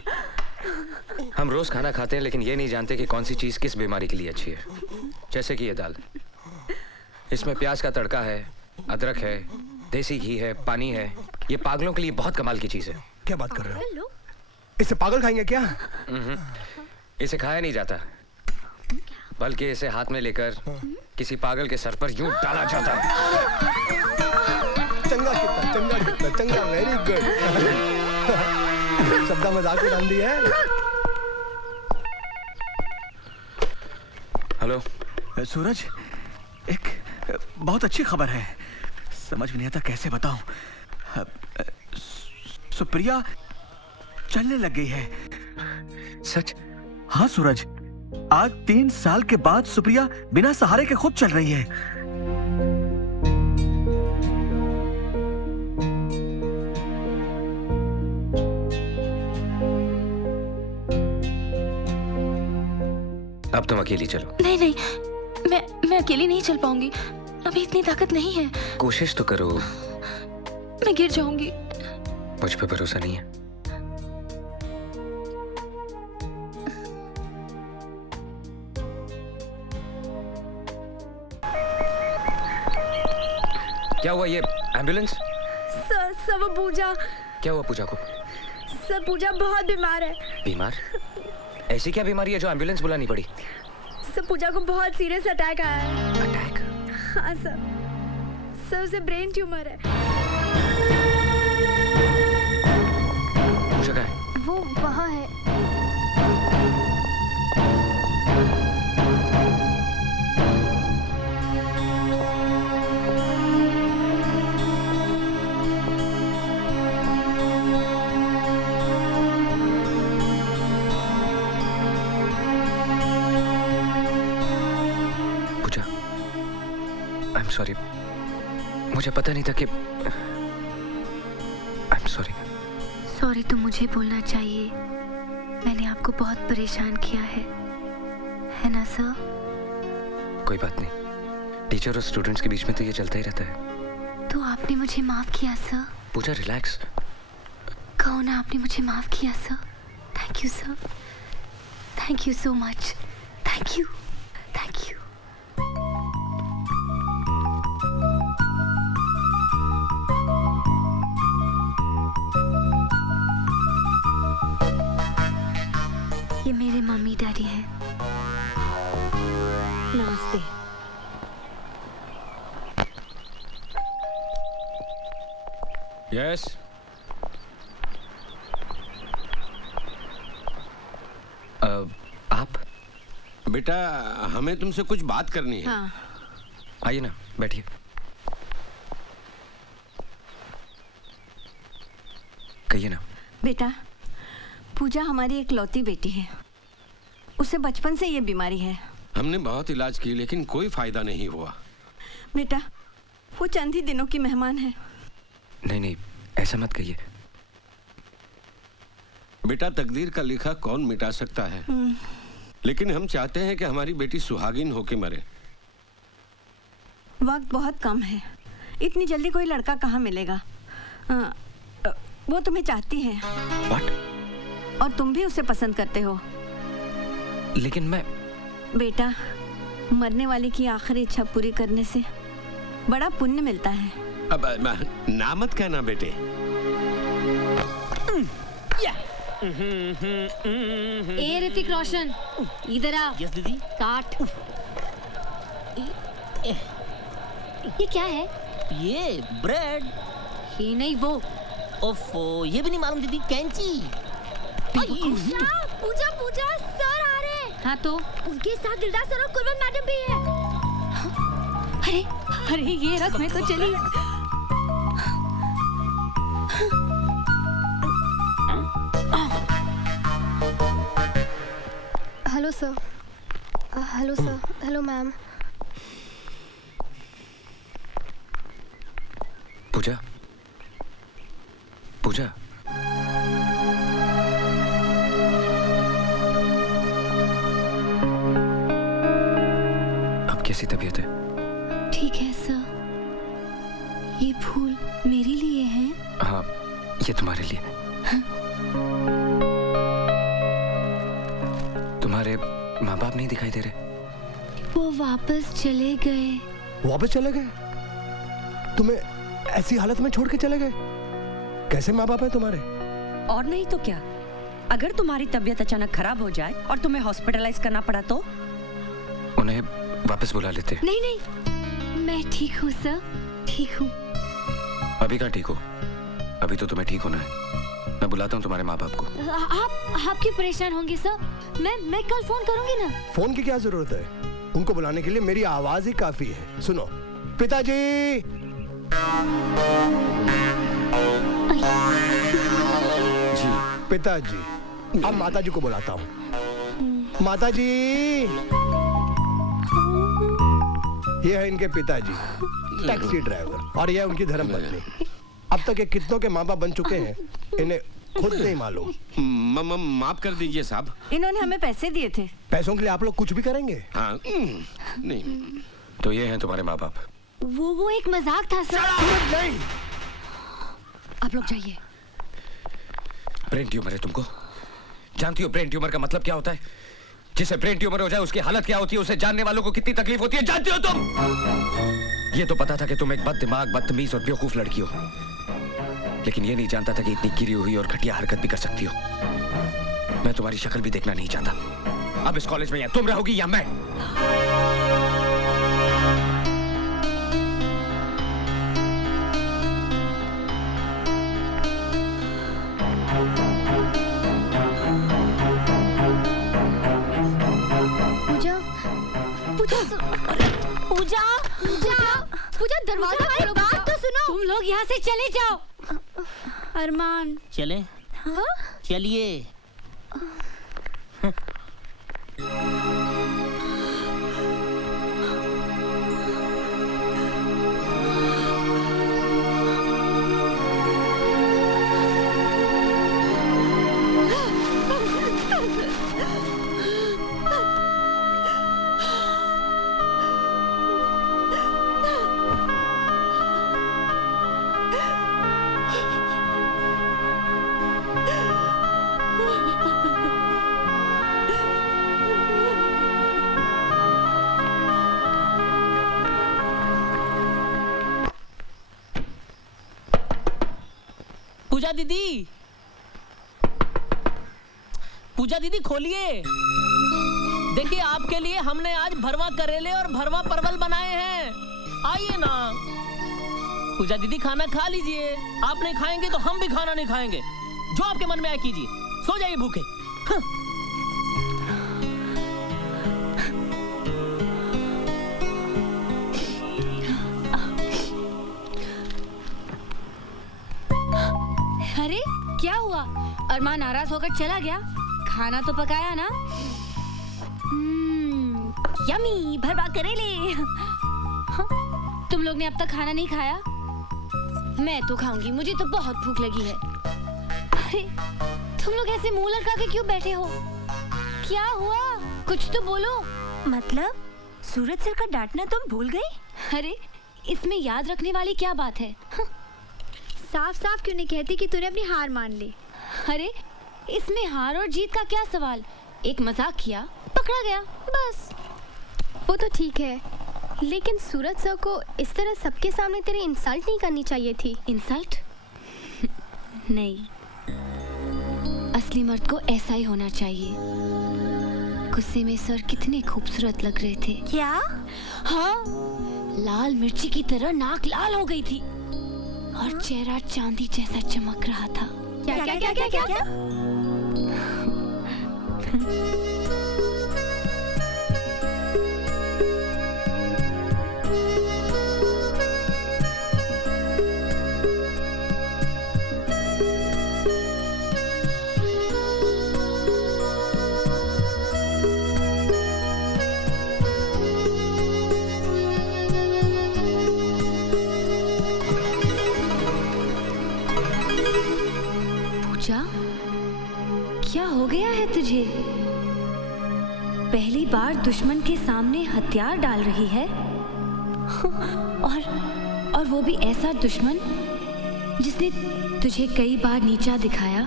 हम रोज खाना खाते हैं लेकिन ये नहीं जानते कि कौन सी चीज किस बीमारी के लिए अच्छी है। जैसे कि ये दाल, इसमें प्याज का तड़का है, अदरक है, देसी घी है, पानी है। ये पागलों के लिए बहुत कमाल की चीज है। क्या बात कर रहे हो? इसे पागल खाएंगे क्या? इसे खाया नहीं जाता, बल्कि इसे हाथ में लेकर किसी पागल के सर पर यूं डाला जाता है। चंगा कितना, चंगा कितना, चंगा, वेरी गुड। शब्दा मजाक उड़ा दी है। हेलो सूरज, एक बहुत अच्छी खबर है। समझ में नहीं आता कैसे बताऊं। सुप्रिया चलने लग गई है। सच? हाँ सूरज, आज 3 साल के बाद सुप्रिया बिना सहारे के खुद चल रही है। अब तुम अकेली चलो। नहीं नहीं, मैं अकेली नहीं चल पाऊंगी, अभी इतनी ताकत नहीं है। कोशिश तो करो। मैं गिर जाऊंगी। मुझ पे भरोसा नहीं है? क्या हुआ? ये एम्बुलेंस? सर वो पूजा। क्या हुआ पूजा को? सर पूजा बहुत बीमार है। बीमार? ऐसी क्या बीमारी है जो एम्बुलेंस बुलानी पड़ी? सर पूजा को बहुत सीरियस अटैक आया है। अटैक? हाँ सर उसे ब्रेन ट्यूमर है। पूजा कहाँ है? वो वहाँ है। सॉरी, मुझे पता नहीं था कि I'm sorry। सॉरी तो मुझे बोलना चाहिए, मैंने आपको बहुत परेशान किया है ना सर? कोई बात नहीं, टीचर और स्टूडेंट्स के बीच में तो ये चलता ही रहता है। तो आपने मुझे माफ किया सर? पूजा रिलैक्स। कहो ना आपने मुझे माफ किया sir. Thank you sir, thank you so much, thank you, thank you. ये मेरे मम्मी डैडी हैं। नमस्ते। यस। आप? बेटा हमें तुमसे कुछ बात करनी है। हाँ। आइए ना, बैठिए। कहिए ना। बेटा पूजा हमारी एक लौती बेटी है, उसे बचपन से ये बीमारी है। हमने बहुत इलाज की लेकिन कोई फायदा नहीं हुआ। बेटा वो चंद ही दिनों की मेहमान है। नहीं, ऐसा मत कहिए। बेटा तकदीर का लिखा कौन मिटा सकता है, लेकिन हम चाहते हैं कि हमारी बेटी सुहागिन होके मरे। वक्त बहुत कम है, इतनी जल्दी कोई लड़का कहाँ मिलेगा। वो तुम्हें चाहती है। What? और तुम भी उसे पसंद करते हो। लेकिन मैं... बेटा मरने वाले की आखिरी इच्छा पूरी करने से बड़ा पुण्य मिलता है। अब ना मत कहना बेटे। ए ऋतिक रोशन, इधर आ। यस दीदी। काट। ये क्या है? ये ब्रेड। ये नहीं वो। ओफो, ये भी नहीं मालूम दीदी। कैंची। पूजा पूजा सर आ रहे हैं। हाँ तो उनके साथ दिलदार सर और कुलवंत मैडम भी है। अरे अरे ये रथ में तो चली। Hello sir, hello sir, hello ma'am. Pooja, Pooja. अब कैसी तबीयत है? ठीक है सर। ये फूल मेरे लिए हैं? हाँ, ये तुम्हारे लिए। तुम्हारे माँ बाप नहीं दिखाई दे रहे? वो वापस चले गए। वापस चले गए? तुम्हें ऐसी हालत में छोड़ के चले गए? कैसे माँ बाप है तुम्हारे? और नहीं तो क्या, अगर तुम्हारी तबीयत अचानक खराब हो जाए और तुम्हें हॉस्पिटलाइज करना पड़ा तो? उन्हें वापस बुला लेते। नहीं नहीं, मैं ठीक हूँ सर, ठीक हूँ। अभी कहाँ ठीक हो? अभी तो तुम्हें ठीक होना है। मैं बुलाता हूँ तुम्हारे माँ बाप को। आप क्यों परेशान होंगे सर? मैं कल फोन करूंगी ना। फोन की क्या जरूरत है? उनको बुलाने के लिए मेरी आवाज ही काफी है। सुनो, पिताजी। जी पिताजी। अब माताजी को बुलाता हूँ। माताजी, ये है इनके पिताजी, टैक्सी ड्राइवर, और यह उनकी धर्मपत्नी। अब तक ये कितनों के माँ बाप बन चुके हैं, इन्हें खुद नहीं मालूम। माफ कर दीजिए साहब। इन्होंने हमें पैसे दिए थे। पैसों के लिए आप लोग कुछ भी करेंगे? हाँ, नहीं। तो ये हैं तुम्हारे माँ बाप। वो एक मजाक था सर। नहीं। आप लोग जाइए। ब्रेन ट्यूमर है तुमको? जानती हो ब्रेन ट्यूमर का मतलब क्या होता है? जिसे ब्रेन ट्यूमर हो जाए उसकी हालत क्या होती है, उसे जानने वालों को कितनी तकलीफ होती है जानती हो तुम? ये तो पता था कि तुम एक बददिमाग, बदतमीज और बेवकूफ लड़की हो, लेकिन ये नहीं जानता था कि इतनी गिरी हुई और घटिया हरकत भी कर सकती हो। मैं तुम्हारी शक्ल भी देखना नहीं चाहता। अब इस कॉलेज में या तुम रहोगी या मैं। पूजा दरवाजा खोलो। बात तो सुनो। तुम लोग यहाँ से चले जाओ। अरमान चले? हाँ? चलिए। पूजा दीदी, पूजा दीदी खोलिए। देखिए आपके लिए हमने आज भरवा करेले और भरवा परवल बनाए हैं, आइए ना। पूजा दीदी खाना खा लीजिए। आप नहीं खाएंगे तो हम भी खाना नहीं खाएंगे। जो आपके मन में आए कीजिए, सो जाइए भूखे। अरे क्या हुआ? अरमान नाराज होकर चला गया? खाना तो पकाया ना? यमी भरवा करेले। तुम लोग ने अब तक खाना नहीं खाया? मैं तो खाऊंगी, मुझे तो बहुत भूख लगी है। अरे तुम लोग ऐसे मुंह लटका के क्यों बैठे हो? क्या हुआ? कुछ तो बोलो। मतलब सूरज सर का डांटना तुम भूल गई? अरे इसमें याद रखने वाली क्या बात है? साफ साफ क्यों नहीं कहती कि तूने अपनी हार मान ली? अरे इसमें हार और जीत का क्या सवाल? एक मजाक किया, पकड़ा गया, बस। वो तो ठीक है, लेकिन सूरज सर को इस तरह सबके सामने तेरी इंसल्ट नहीं करनी चाहिए थी। इंसल्ट? नहीं, असली मर्द को ऐसा ही होना चाहिए। गुस्से में सर कितने खूबसूरत लग रहे थे। क्या? हाँ, लाल मिर्ची की तरह नाक लाल हो गई थी और चेहरा चांदी जैसा चमक रहा था। क्या क्या क्या क्या क्या, क्या? क्या हो गया है तुझे? पहली बार दुश्मन के सामने हथियार डाल रही है और वो भी ऐसा दुश्मन जिसने तुझे कई बार नीचा दिखाया,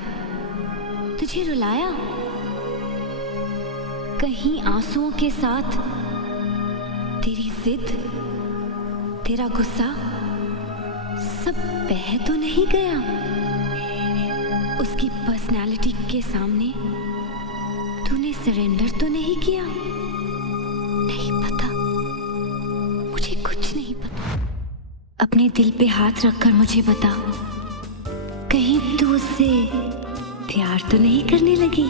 तुझे रुलाया, कहीं आंसुओं के साथ तेरी जिद, तेरा गुस्सा सब बह तो नहीं गया? उसकी पर्सनालिटी के सामने तूने सरेंडर तो नहीं किया? नहीं पता, मुझे कुछ नहीं पता। अपने दिल पे हाथ रखकर मुझे बता, कहीं तू उससे प्यार तो नहीं करने लगी?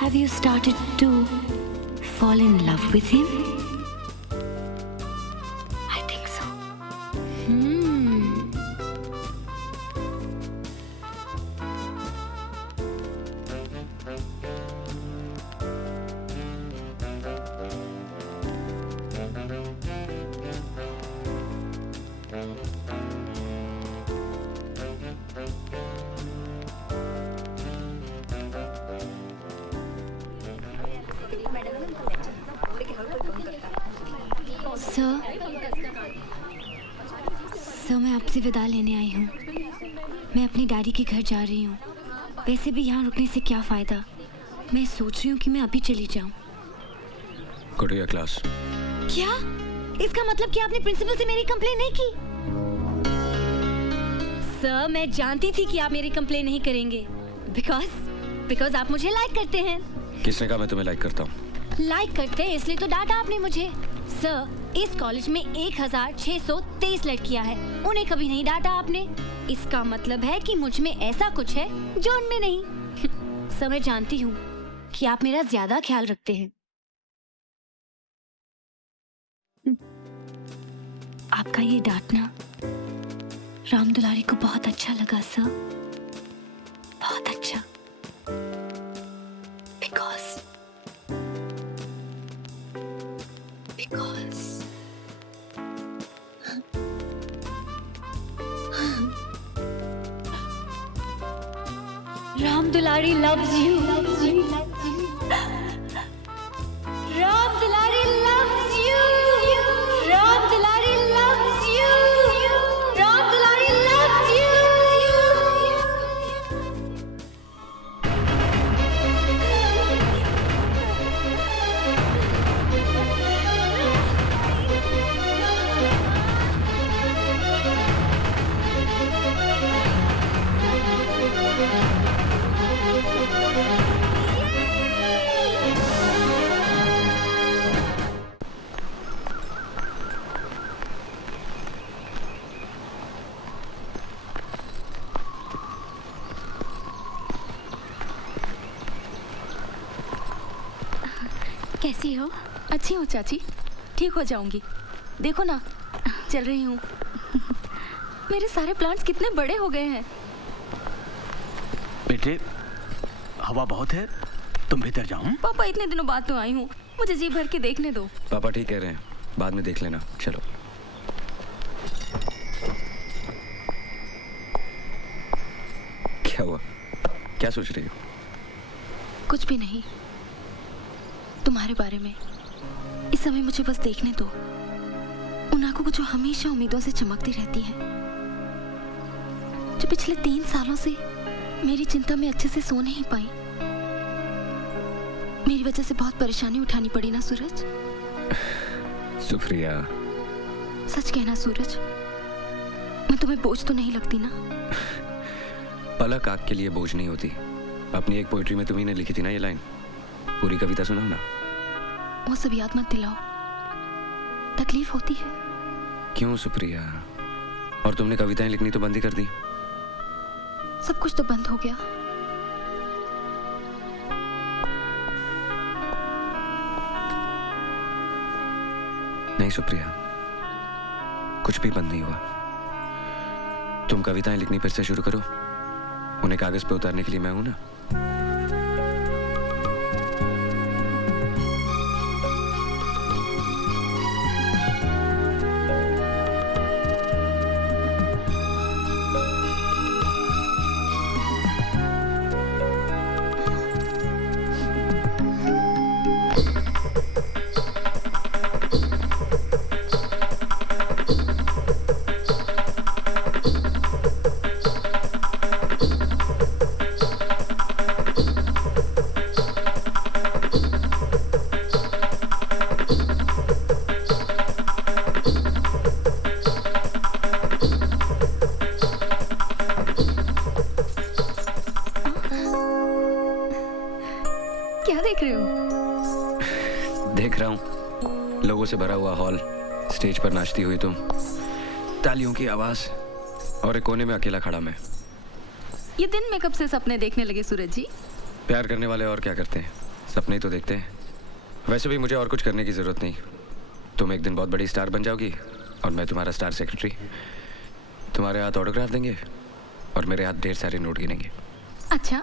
Have you started to fall in love with him? I think so. Sir, मैं आपसे विदा लेने आई हूँ। मैं अपनी डैडी के घर जा रही हूँ। वैसे भी यहाँ रुकने से क्या फ़ायदा? मैं सोच रही हूँ कि मैं अभी चली जाऊँ। Go to your class. क्या? इसका मतलब कि आपने प्रिंसिपल से मेरी कंप्लेन नहीं की? सर, मैं जानती थी कि आप मेरी कंप्लेन नहीं करेंगे। बिकॉज आप मुझे लाइक करते हैं। किसने कहा मैं तुम्हें लाइक करता हूँ? लाइक करते हैं इसलिए तो डांटा आपने मुझे। सर, इस कॉलेज में 1623 लड़कियां हैं, उन्हें कभी नहीं डांटा आपने। इसका मतलब है कि मुझ में ऐसा कुछ है जो उनमें नहीं। सर, मैं जानती हूँ कि आप मेरा ज्यादा ख्याल रखते हैं। आपका ये डांटना राम दुलारी को बहुत अच्छा लगा सर, बहुत अच्छा। Because Ram Dulari loves you. Ram Dulari loves you. Ram Dulari loves you. Ram Dulari loves you. कैसी हो? अच्छी हूँ चाची, ठीक हो जाऊंगी। देखो ना, चल रही हूँ। मेरे सारे प्लांट्स कितने बड़े हो गए हैं। बेटे, हवा बहुत है, तुम भीतर जाओ। पापा, इतने दिनों बाद तो आई हूँ, मुझे जी भर के देखने दो। पापा ठीक कह रहे हैं, बाद में देख लेना। चलो। क्या हुआ? क्या सोच रही हो? कुछ भी नहीं, तुम्हारे बारे में। इस समय मुझे बस देखने दो उन आंखों को जो हमेशा उम्मीदों से चमकती रहती हैं, जो पिछले 3 सालों से मेरी चिंता में अच्छे से सो नहीं पाई। मेरी वजह से बहुत परेशानी उठानी पड़ी ना सूरज? सुप्रिया, सच कहना सूरज, मैं तुम्हें बोझ तो नहीं लगती ना? पलक आग के लिए बोझ नहीं होती। अपनी एक पोएट्री में तुम्ही ने लिखी थी ना ये लाइन, पूरी कविता सुनाओ ना। वो सब याद मत दिलाओ, तकलीफ होती है। क्यों सुप्रिया? और तुमने कविताएं लिखनी तो बंद ही कर दी। सब कुछ तो बंद हो गया। नहीं सुप्रिया, कुछ भी बंद नहीं हुआ। तुम कविताएं लिखनी फिर से शुरू करो, उन्हें कागज पे उतारने के लिए मैं हूं ना। देख रहा हूँ लोगों से भरा हुआ हॉल, स्टेज पर नाचती हुई तुम, तालियों की आवाज, और एक कोने में अकेला खड़ा मैं। ये दिन में कब से सपने देखने लगे सूरज जी? प्यार करने वाले और क्या करते हैं, सपने ही तो देखते हैं। वैसे भी मुझे और कुछ करने की जरूरत नहीं। तुम एक दिन बहुत बड़ी स्टार बन जाओगी और मैं तुम्हारा स्टार सेक्रेटरी। तुम्हारे हाथ ऑटोग्राफ देंगे और मेरे हाथ ढेर सारे नोट गिनेंगे। अच्छा,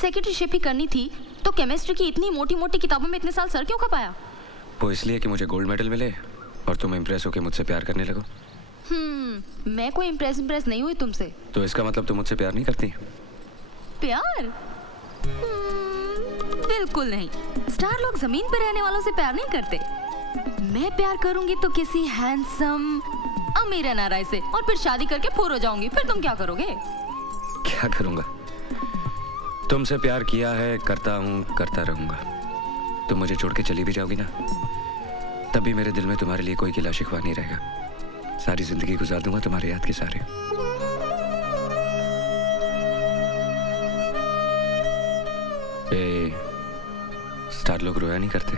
सेक्रेटरीशिप ही करनी थी तो केमिस्ट्री की इतनी मोटी मोटी किताबों में इतने साल सर क्यों खपाया? वो इसलिए कि मुझे गोल्ड मेडल मिले और तुम इम्प्रेस होकर मुझसे प्यार करने लगो। मैं कोई इम्प्रेस नहीं हुई तुमसे। तो इसका मतलब तुम मुझसे प्यार नहीं करती? प्यार? बिल्कुल नहीं। स्टार लोग जमीन पर रहने वालों से प्यार नहीं करते। मैं प्यार करूंगी तो किसी हैंडसम अमीर एनआरआई से, और फिर शादी करके फूर हो जाऊंगी। फिर तुम क्या करोगे? क्या करूंगा? तुमसे प्यार किया है, करता हूँ, करता रहूंगा। तुम मुझे छोड़ के चली भी जाओगी ना, तब भी मेरे दिल में तुम्हारे लिए कोई गिला शिकवा नहीं रहेगा। सारी जिंदगी गुजार दूंगा तुम्हारे याद के सारे। स्टार लोग रोया नहीं करते।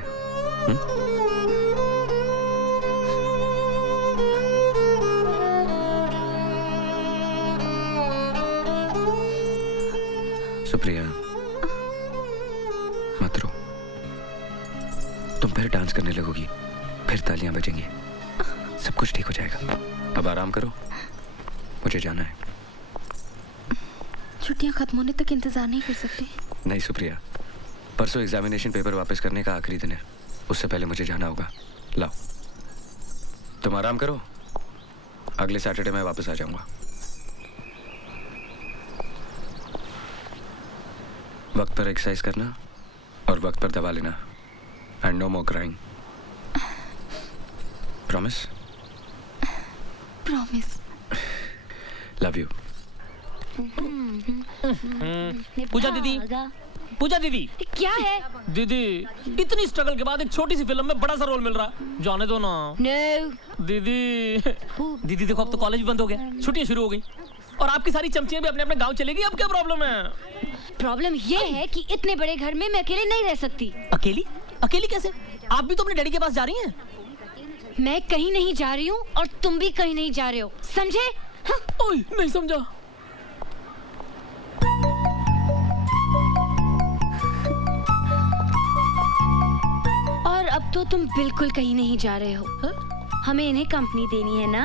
सुप्रिया, मत रो। तुम फिर डांस करने लगोगी, फिर तालियां बजेंगी, सब कुछ ठीक हो जाएगा। अब आराम करो, मुझे जाना है। छुट्टियां खत्म होने तक इंतजार नहीं कर सकते? नहीं सुप्रिया, परसों एग्जामिनेशन पेपर वापस करने का आखिरी दिन है, उससे पहले मुझे जाना होगा। लाओ, तुम आराम करो, अगले सैटरडे मैं वापस आ जाऊंगा। वक्त पर एक्सरसाइज करना और वक्त पर दवा लेना, and no more crying. Promise? Promise. Love you. Pooja दीदी, पूजा दीदी। क्या है? दीदी, इतनी स्ट्रगल के बाद एक छोटी सी फिल्म में बड़ा सा रोल मिल रहा है, जाने दो ना। No. दीदी, दीदी देखो अब तो कॉलेज बंद हो गया, छुट्टियां शुरू हो गई, और आपकी सारी चमचियां भी अपने अपने गांव चलेगी। अब क्या प्रॉब्लम है? प्रॉब्लम ये है कि इतने बड़े घर में मैं अकेले नहीं रह सकती। अकेली? अकेली कैसे? आप भी तो अपने डैडी के पास जा रही हैं। मैं कहीं नहीं जा रही हूँ और तुम भी कहीं नहीं जा रहे हो, समझे? हाँ? ओए, नहीं समझा। और अब तो तुम बिल्कुल कहीं नहीं जा रहे हो। हा? हमें इन्हें कंपनी देनी है ना?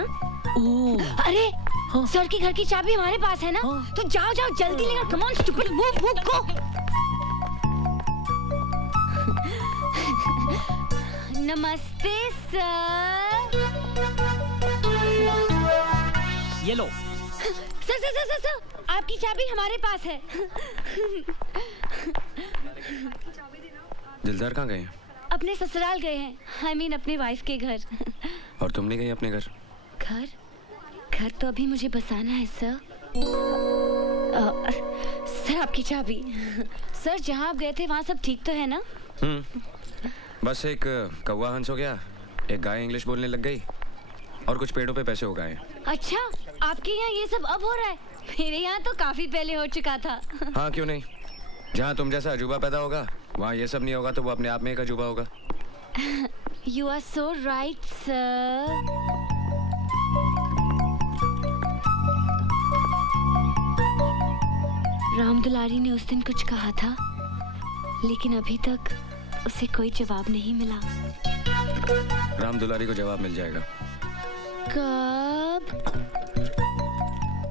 अरे हाँ? सर के घर की चाबी हमारे पास है ना? हाँ? तो जाओ जाओ जल्दी लेकर, come on stupid, move move go. नमस्ते सर। ये लो। Sir sir sir sir sir, आपकी चाबी हमारे पास है। दिलदार कहाँ गए हैं? अपने ससुराल गए हैं, I mean अपने वाइफ के घर। और तुम नहीं गई अपने घर? घर? घर तो अभी मुझे बसाना है सर। सर आपकी चाबी। सर जहाँ आप गए थे वहाँ सब ठीक तो है ना? बस एक कौवा हंस हो गया, एक गाय इंग्लिश बोलने लग गई, और कुछ पेड़ों पे पैसे हो गए। अच्छा, आपके यहाँ ये सब अब हो रहा है? मेरे यहाँ तो काफी पहले हो चुका था। हाँ क्यों नहीं, जहाँ तुम जैसा अजूबा पैदा होगा वहाँ ये सब नहीं होगा, तो वो अपने आप में एक अजूबा होगा। You are so right, sir. Ram Dulari ने उस दिन कुछ कहा था, लेकिन अभी तक उसे कोई जवाब नहीं मिला। राम दुलारी को जवाब मिल जाएगा। कब?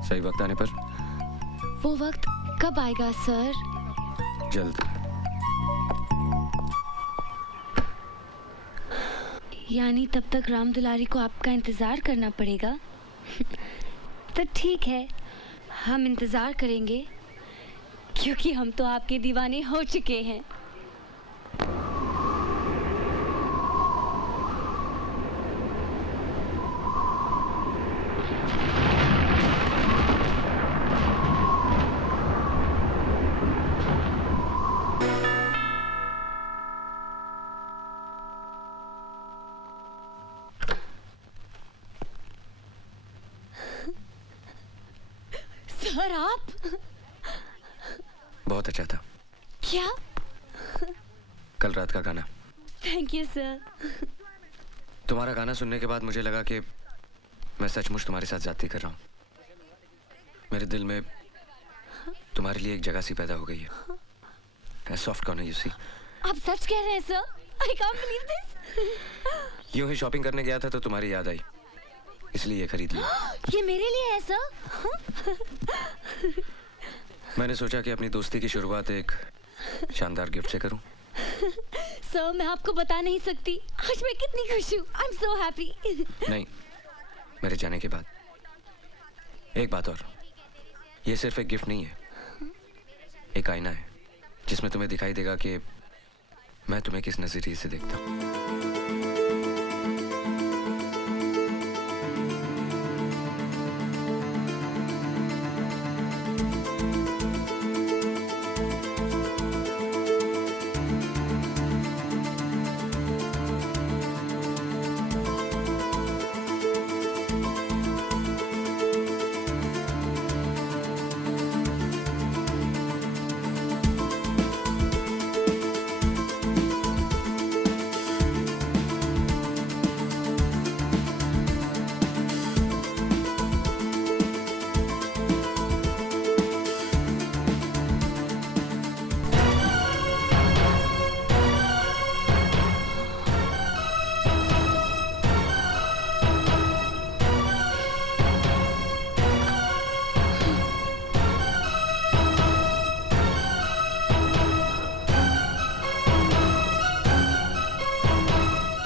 सही वक्त आने पर। वो वक्त कब आएगा सर? जल्द। यानी तब तक राम दुलारी को आपका इंतजार करना पड़ेगा। तो ठीक है, हम इंतजार करेंगे, क्योंकि हम तो आपके दीवाने हो चुके हैं। सर आप? बहुत अच्छा था। क्या? कल रात का गाना। Thank you sir. तुम्हारा गाना सुनने के बाद मुझे लगा कि मैं सचमुच तुम्हारे साथ ज्यादती कर रहा हूँ। मेरे दिल में तुम्हारे लिए एक जगह सी पैदा हो गई है। Soft corner you see. आप सच कह रहे हैं sir? I can't believe this. यूं ही शॉपिंग करने गया था तो तुम्हारी याद आई, इसलिए ये खरीद लिया। ये मेरे लिए है सर? मैंने सोचा कि अपनी दोस्ती की शुरुआत एक शानदार गिफ्ट से करूं। सर मैं आपको बता नहीं सकती आज मैं कितनी खुश हूँ। I am so happy. नहीं, मेरे जाने के बाद। एक बात और, ये सिर्फ एक गिफ्ट नहीं है, एक आईना है जिसमें तुम्हें दिखाई देगा कि मैं तुम्हें किस नजरिए से देखता हूँ।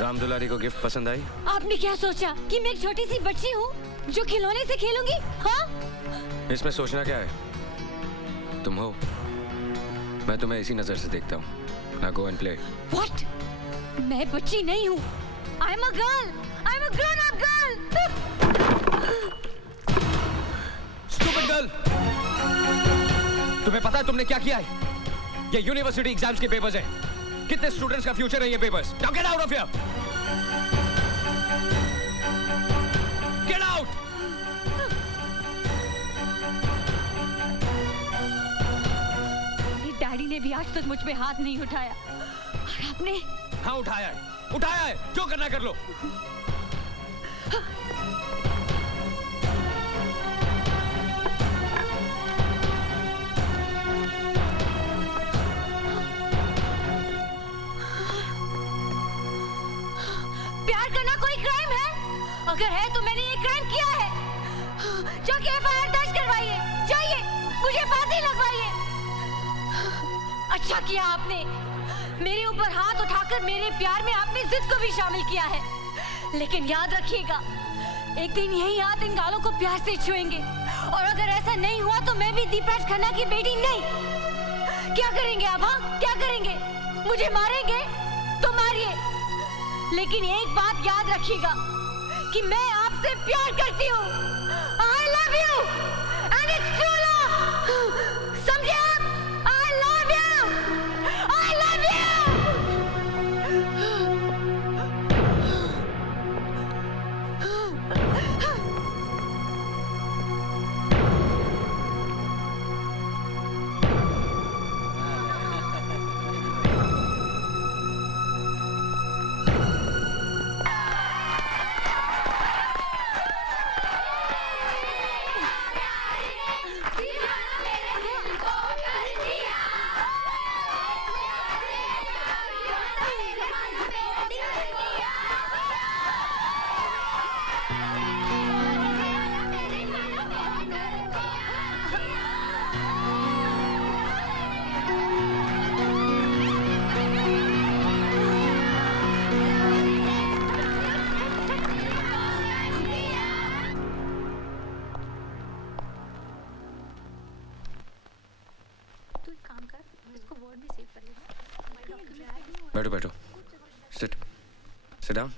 राम दुलारी को गिफ्ट पसंद आई? आपने क्या सोचा कि मैं एक छोटी सी बच्ची हूँ जो खिलौने से खेलूंगी? हाँ? इसमें सोचना क्या है? तुम हो, मैं तुम्हें इसी नजर से देखता हूँ। Now go and play. What? मैं बच्ची नहीं हूँ। I'm a girl. I'm a grown-up girl. Stupid girl! तुम्हें पता है तुमने क्या किया है? ये यूनिवर्सिटी एग्जाम्स के पेपर्स हैं। कितने स्टूडेंट्स का फ्यूचर है ये papers? Now get out of here! Get out! मेरे डैडी ने भी आज तक मुझ पे हाथ नहीं उठाया और आपने? हाँ उठाया है, जो करना कर लो। प्यार करना कोई क्राइम है? अगर है तो मैंने ये क्राइम किया है। जाके एफआईआर दर्ज करवाइए, जाइए, मुझे फांसी लगवाइए। अच्छा किया आपने, मेरे ऊपर हाथ उठाकर मेरे प्यार में आपने जिद को भी शामिल किया है। लेकिन याद रखिएगा, एक दिन यही हाथ इन गालों को प्यार से छुएंगे और अगर ऐसा नहीं हुआ तो मैं भी दीपराज खन्ना की बेटी नहीं। क्या करेंगे आप? हाँ क्या करेंगे? मुझे मारेंगे तो मारिए, लेकिन एक बात याद रखिएगा कि मैं आपसे प्यार करती हूँ। I love you and it's true love. समझे आप? I love you. I love you. बैठो बैठो, सिट डाउन।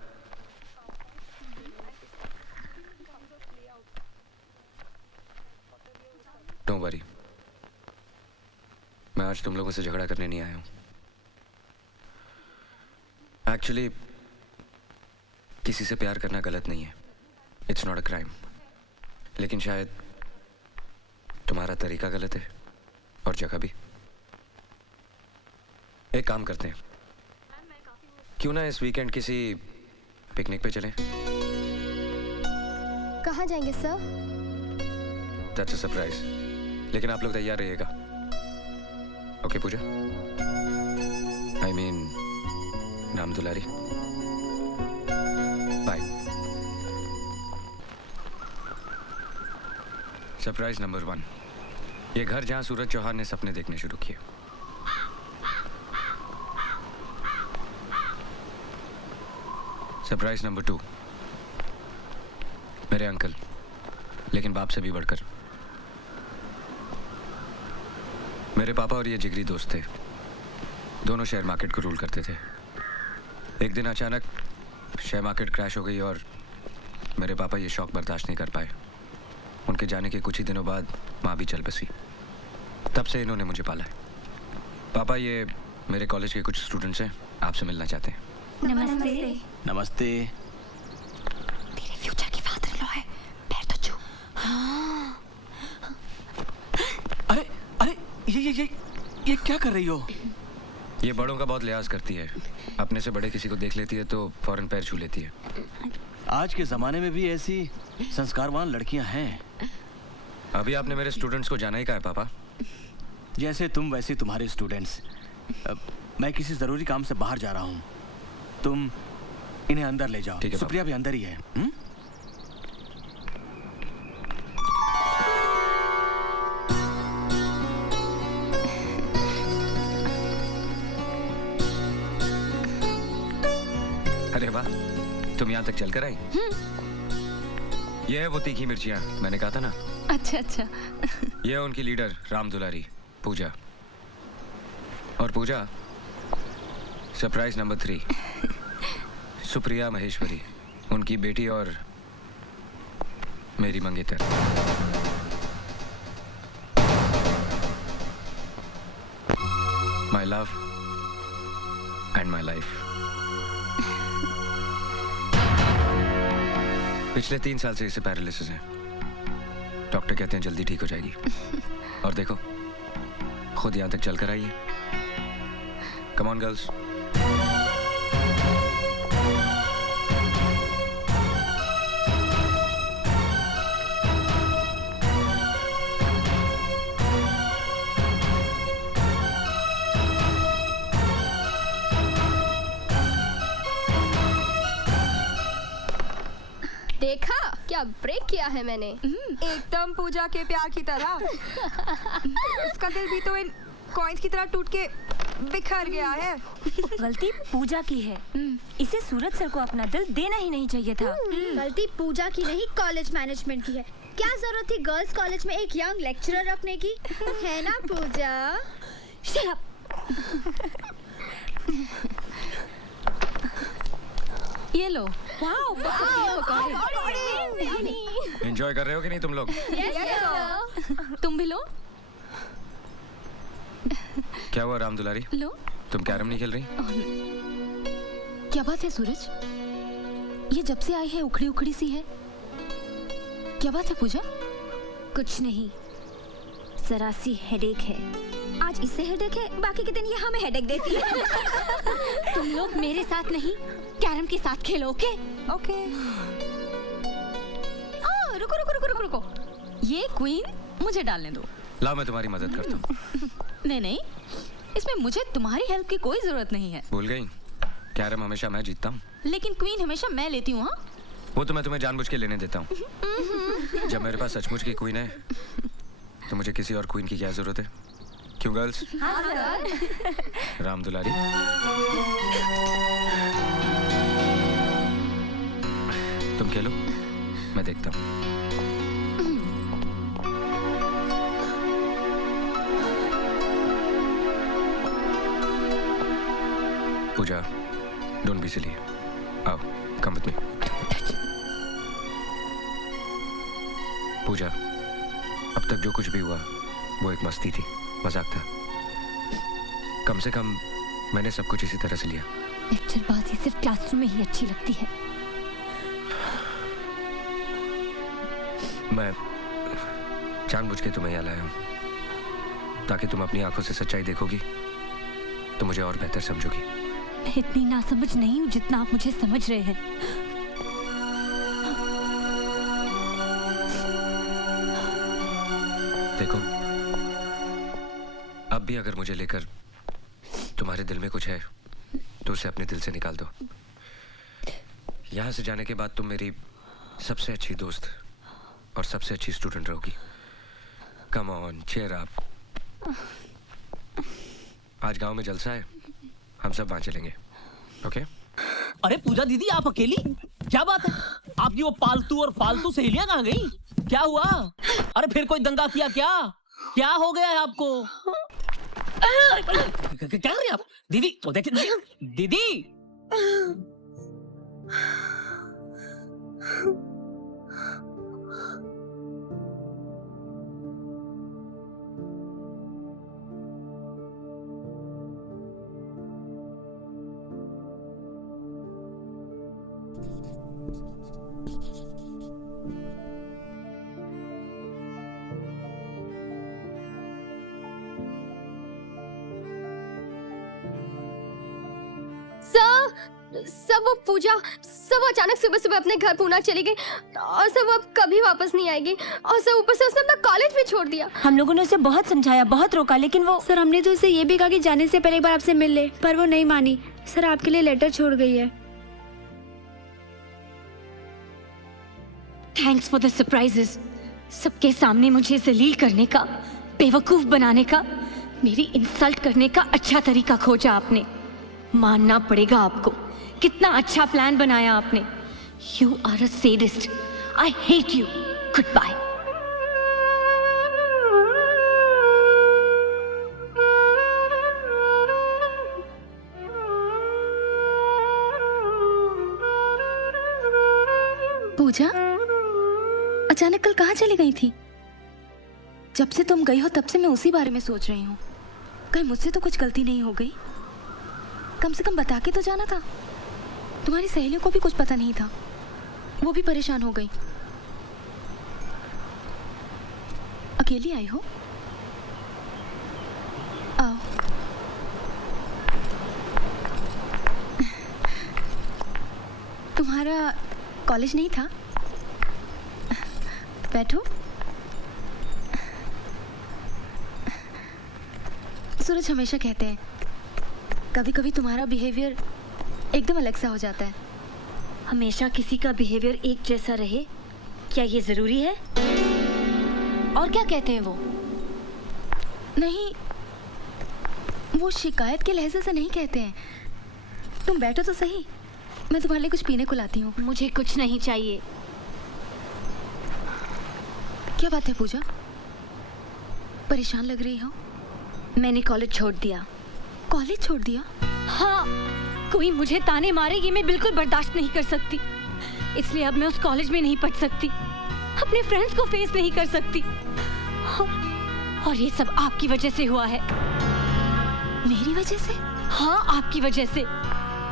डोंट वरी, मैं आज तुम लोगों से झगड़ा करने नहीं आया हूं। एक्चुअली किसी से प्यार करना गलत नहीं है, इट्स नॉट अ क्राइम। लेकिन शायद तुम्हारा तरीका गलत है और जगह भी। एक काम करते हैं, क्यों ना इस वीकेंड किसी पिकनिक पे चलें? कहाँ जाएंगे सर? दैट्स अ सरप्राइज, लेकिन आप लोग तैयार रहिएगा। Okay Puja? I mean Ram Dulari, bye. Surprise number 1, ये घर जहां सूरज चौहान ने सपने देखने शुरू किए। सरप्राइज नंबर 2, मेरे अंकल, लेकिन बाप से भी बढ़कर। मेरे पापा और ये जिगरी दोस्त थे, दोनों शेयर मार्केट को रूल करते थे। एक दिन अचानक शेयर मार्केट क्रैश हो गई और मेरे पापा ये शौक बर्दाश्त नहीं कर पाए। उनके जाने के कुछ ही दिनों बाद माँ भी चल बसी। तब से इन्होंने मुझे पाला है। पापा, ये मेरे कॉलेज के कुछ स्टूडेंट्स हैं, आपसे मिलना चाहते हैं। नमस्ते। नमस्ते। तेरे फ्यूचर की फादर इन लॉ है, पैर तो छू। हाँ। अरे अरे ये क्या कर रही हो? ये बड़ों का बहुत लिहाज करती है, अपने से बड़े किसी को देख लेती है तो फौरन पैर छू लेती है। आज के जमाने में भी ऐसी संस्कारवान लड़कियां हैं। अभी आपने मेरे स्टूडेंट्स को जाना ही कहा है पापा। जैसे तुम वैसे तुम्हारे स्टूडेंट्स। मैं किसी जरूरी काम से बाहर जा रहा हूँ, तुम इन्हें अंदर ले जाओ। सुप्रिया भी अंदर ही है। अरे वाह, तुम यहाँ तक चलकर आई? ये है वो तीखी मिर्चियाँ, मैंने कहा था ना। अच्छा अच्छा। ये है उनकी लीडर राम दुलारी, पूजा। और पूजा, सरप्राइज नंबर 3, सुप्रिया महेश्वरी, उनकी बेटी और मेरी मंगेतर। My love and my life. पिछले 3 साल से इसे पैरालिसिस है। डॉक्टर कहते हैं जल्दी ठीक हो जाएगी। और देखो, खुद यहां तक चलकर आई है। Come on girls. देखा क्या ब्रेक किया है मैंने? एकदम पूजा के प्यार की तरह। उसका दिल भी तो इन कॉइन्स की तरह टूट के बिखर गया है। गलती पूजा की है, इसे सूरज सर को अपना दिल देना ही नहीं चाहिए था। गलती पूजा की नहीं, कॉलेज मैनेजमेंट की है। क्या जरूरत थी गर्ल्स कॉलेज में एक यंग लेक्चरर रखने की, है ना पूजा? Shut up! ये लो। एंजॉय कर रहे हो कि नहीं तुम लोग? तुम भी लो। क्या हुआ राम दुलारी? लो। तुम कैरम नहीं खेल रही? क्या बात है सूरज? ये जब से आई है उखड़ी उखड़ी सी है। क्या बात है पूजा? कुछ नहीं, जरा सी हेडेक है। आज इससे हेडेक है, बाकी के दिन ये हमें हेडेक देती है। तुम लोग मेरे साथ नहीं, कैरम के साथ खेलो। Okay okay. रुको रुको रुको रुको रुको, ये क्वीन मुझे डालने दो। लाओ मैं तुम्हारी मदद करता हूँ। नहीं नहीं, इसमें मुझे तुम्हारी हेल्प की कोई जरूरत नहीं है। भूल गई? कैरम हमेशा मैं जीतता हूँ। लेकिन क्वीन हमेशा मैं लेती हूँ। हाँ, वो तो मैं तुम्हें जानबूझ के लेने देता हूँ। जब मेरे पास सचमुच की क्वीन है तो मुझे किसी और क्वीन की क्या जरूरत है? क्यों गर्ल्स? हाँ सर। राम दुलारी, तुम खेलो, मैं देखता हूँ। पूजा, डोंट बी सिली। आओ, कम विद मी। पूजा, अब तक जो कुछ भी हुआ वो एक मस्ती थी, मजाक था। कम से कम मैंने सब कुछ इसी तरह से लिया। लेक्चरबाजी सिर्फ क्लासरूम में ही अच्छी लगती है। मैं जानबूझ के तुम्हें यहाँ लाया हूँ ताकि तुम अपनी आंखों से सच्चाई देखोगी तो मुझे और बेहतर समझोगी। मैं इतनी नासमझ नहीं हूँ जितना आप मुझे समझ रहे हैं। देखो, अब भी अगर मुझे लेकर तुम्हारे दिल में कुछ है तो उसे अपने दिल से निकाल दो। यहाँ से जाने के बाद तुम मेरी सबसे अच्छी दोस्त और सबसे अच्छी स्टूडेंट रहोगी। Come on, cheer up. आज गांव में जलसा है, हम सब वहां चलेंगे। ओके? अरे पूजा दीदी, आप अकेली? क्या बात है? आपकी वो पालतू और फालतू सहेलियां कहाँ गई? क्या हुआ? अरे फिर कोई दंगा किया क्या? क्या हो गया है आपको? क्या कर रही हैं आप? दीदी, वो देखिए दीदी। सब वो पूजा सब अचानक सुबह सुबह अपने घर पूना चली गई और सब अब कभी वापस नहीं आएगी और सब ऊपर से उसने अपना कॉलेज भी छोड़ दिया। हम लोगों ने उसे बहुत समझाया, बहुत रोका, लेकिन वो सर हमने तो उसे ये भी कहा कि जाने से पहले एक बार आपसे मिल ले, पर वो नहीं मानी। सर आपके लिए लेटर छोड़ गई है। Thanks for the surprises. सबके सामने मुझे जलील करने का, बेवकूफ बनाने का, मेरी इंसल्ट करने का अच्छा तरीका खोजा आपने। मानना पड़ेगा आपको, कितना अच्छा प्लान बनाया आपने। You are a sadist. I hate you. Goodbye. Pooja, अचानक कल कहाँ चली गई थी? जब से तुम गई हो तब से मैं उसी बारे में सोच रही हूँ। कहीं मुझसे तो कुछ गलती नहीं हो गई? कम से कम बता के तो जाना था। तुम्हारी सहेलियों को भी कुछ पता नहीं था, वो भी परेशान हो गई। अकेली आई हो? आओ। तुम्हारा कॉलेज नहीं था? बैठो। सूरज हमेशा कहते हैं कभी कभी तुम्हारा बिहेवियर एकदम अलग सा हो जाता है। हमेशा किसी का बिहेवियर एक जैसा रहे, क्या ये जरूरी है? और क्या कहते हैं वो? नहीं, वो शिकायत के लहजे से नहीं कहते हैं। तुम बैठो तो सही, मैं तुम्हारे लिए कुछ पीने को लाती हूँ। मुझे कुछ नहीं चाहिए। क्या बात है पूजा, परेशान लग रही हो? मैंने कॉलेज छोड़ दिया। कॉलेज छोड़ दिया? हाँ, कोई मुझे ताने मारे ये मैं बिल्कुल बर्दाश्त नहीं कर सकती। इसलिए अब मैं उस कॉलेज में नहीं पढ़ सकती, अपने फ्रेंड्स को फेस नहीं कर सकती। और ये सब आपकी वजह से हुआ है। मेरी वजह से? हाँ, आपकी वजह से।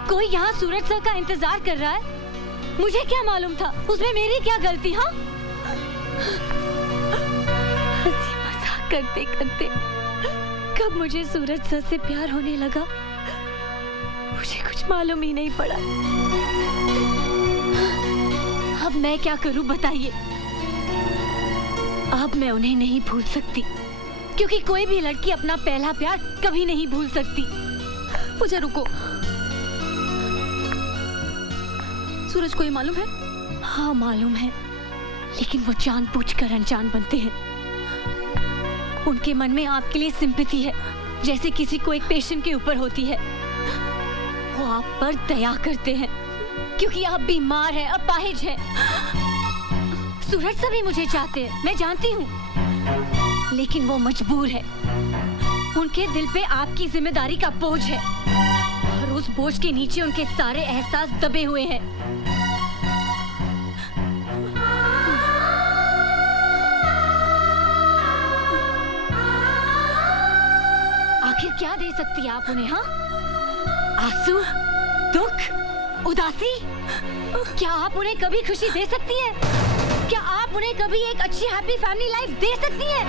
कोई यहाँ सूरज सर का इंतजार कर रहा है। मुझे क्या मालूम था उसमें मेरी क्या गलती? हाँ, हंसी मजाक करते करते कब मुझे सूरज सर से प्यार होने लगा मुझे कुछ मालूम ही नहीं पड़ा। अब मैं क्या करूं बताइए? अब मैं उन्हें नहीं भूल सकती, क्योंकि कोई भी लड़की अपना पहला प्यार कभी नहीं भूल सकती। पूजा रुको, सूरज को ये मालूम है? हाँ मालूम है, लेकिन वो जानबूझकर अनजान बनते हैं। उनके मन में आपके लिए सिंपैथी है, जैसे किसी को एक पेशेंट के ऊपर होती है। वो आप पर दया करते हैं क्योंकि आप बीमार हैं, अपाहिज हैं। सूरज सभी मुझे चाहते हैं, मैं जानती हूँ, लेकिन वो मजबूर है। उनके दिल पे आपकी जिम्मेदारी का बोझ है और उस बोझ के नीचे उनके सारे एहसास दबे हुए हैं। आखिर क्या दे सकती है आप उन्हें? हाँ, आंसू, दुख, उदासी? क्या आप उन्हें कभी खुशी दे सकती हैं? क्या आप उन्हें कभी एक अच्छी हैप्पी फैमिली लाइफ दे सकती हैं?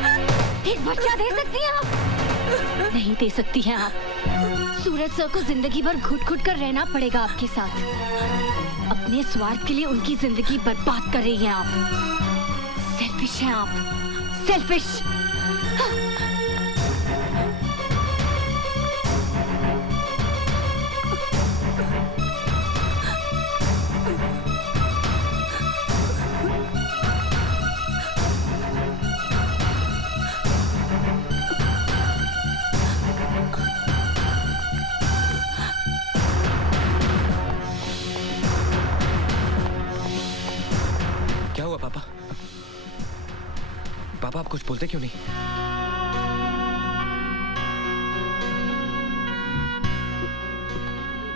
एक बच्चा दे सकती हैं आप? नहीं दे सकती हैं आप। सूरज सर को जिंदगी भर घुट-घुट कर रहना पड़ेगा आपके साथ। अपने स्वार्थ के लिए उनकी जिंदगी बर्बाद कर रही हैं आप। सेल्फिश हैं आप, सेल्फिश। पापा आप कुछ बोलते क्यों नहीं?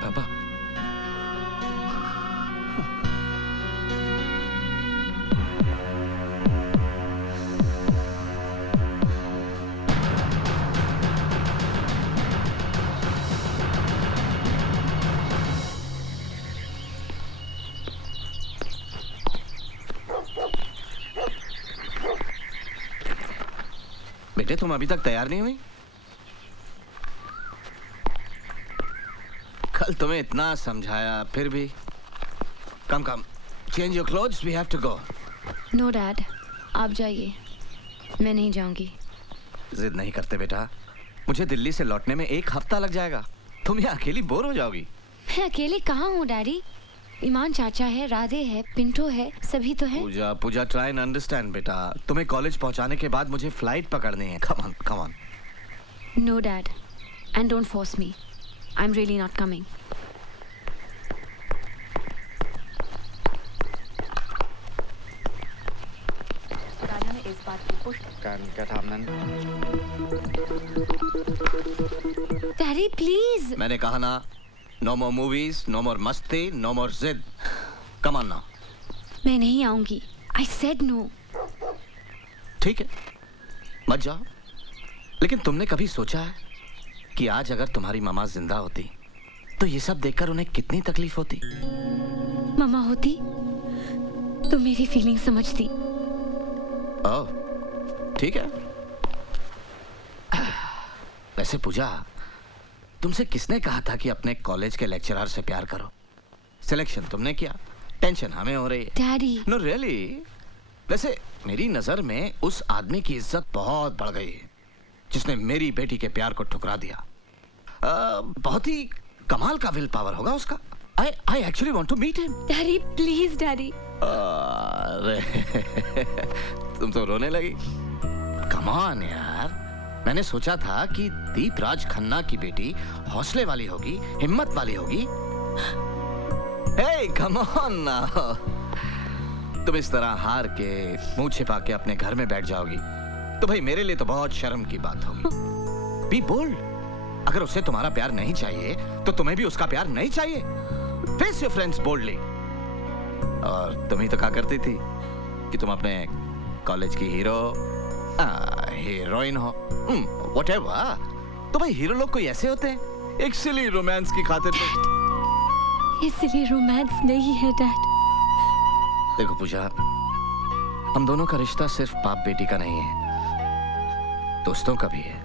पापा बेटे तुम अभी तक तैयार नहीं हुई? कल तुम्हें इतना समझाया फिर भी। Come come change your clothes, we have to go. No dad, आप जाइए, मैं नहीं जाऊंगी। जिद नहीं करते बेटा, मुझे दिल्ली से लौटने में 1 हफ्ता लग जाएगा। तुम यहाँ अकेली बोर हो जाओगी। मैं अकेली कहाँ हूँ डैडी? ईमान चाचा है, राधे है, पिंटो है, सभी तो है। पूजा पूजा ट्राई एंड अंडरस्टैंड बेटा। तुम्हें कॉलेज पहुंचाने के बाद मुझे फ्लाइट पकड़नी है। Come on come on. No dad, and don't force me, I am really not coming. राजा ने इस बात की पुष्टि डैडी प्लीज। मैंने कहा ना, नो मोर मूवीज, नो मोर मस्ती, नो मोर जिद। Come on now. मैं नहीं आऊंगी, आई सेड नो। ठीक है, मत जाओ। लेकिन तुमने कभी सोचा है कि आज अगर तुम्हारी मामा जिंदा होती तो ये सब देखकर उन्हें कितनी तकलीफ होती? मामा होती तो मेरी फीलिंग समझती। ओह, ठीक है। वैसे पूजा, तुमसे किसने कहा था कि अपने कॉलेज के लेक्चरर से प्यार करो? सिलेक्शन तुमने किया, टेंशन हमें हो रही है। डैडी। No really. वैसे मेरी नजर में उस आदमी की इज्जत बहुत बढ़ गई है जिसने मेरी बेटी के प्यार को ठुकरा दिया। बहुत ही कमाल का विल पावर होगा उसका। I actually want to meet him. Daddy please daddy. अरे तुम तो रोने लगी। Come on यार, मैंने सोचा था कि दीपराज खन्ना की बेटी हौसले वाली होगी, हिम्मत वाली होगी। Hey, come on now. तुम इस तरह हार के मुंह छिपा के अपने घर में बैठ जाओगी तो भाई मेरे लिए तो बहुत शर्म की बात होगी। Be bold. अगर उसे तुम्हारा प्यार नहीं चाहिए तो तुम्हें भी उसका प्यार नहीं चाहिए। Face your friends boldly. और तुम ही तो कहा करती थी कि तुम अपने कॉलेज की हीरोइन हो। Whatever. तो भाई हीरो लोग कोई ऐसे होते हैं, एक सिली रोमांस की खातिर। ये सिली रोमांस नहीं है डैड। देखो पूजा, हम दोनों का रिश्ता सिर्फ बाप बेटी का नहीं है, दोस्तों का भी है।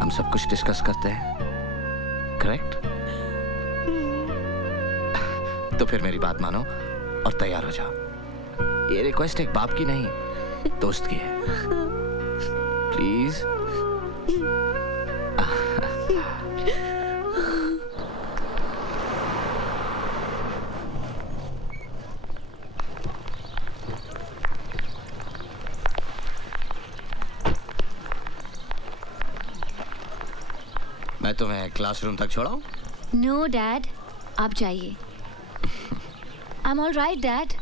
हम सब कुछ डिस्कस करते हैं, करेक्ट? तो फिर मेरी बात मानो और तैयार हो जाओ। ये रिक्वेस्ट एक बाप की नहीं, दोस्त की है। प्लीज। मैं तुम्हें क्लासरूम तक छोड़ाऊं? नो डैड, आप जाइए। I am all right dad,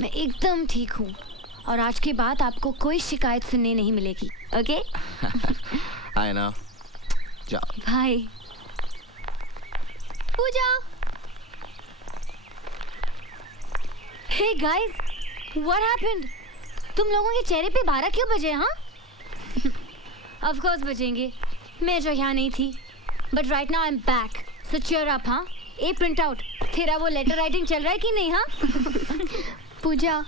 मैं एकदम ठीक हूँ और आज के बाद आपको कोई शिकायत सुनने नहीं मिलेगी। ओके? I know. जाओ। Bye. Pooja. Hey guys, what happened? तुम लोगों के चेहरे पे 12 क्यों बजे? हाँ? ऑफ कोर्स बजेंगे, मैं जो यहाँ नहीं थी। But right now I am back, so cheer up. हाँ? ए प्रिंट आउट, तेरा वो लेटर राइटिंग चल रहा है कि नहीं? हाँ? पूजा,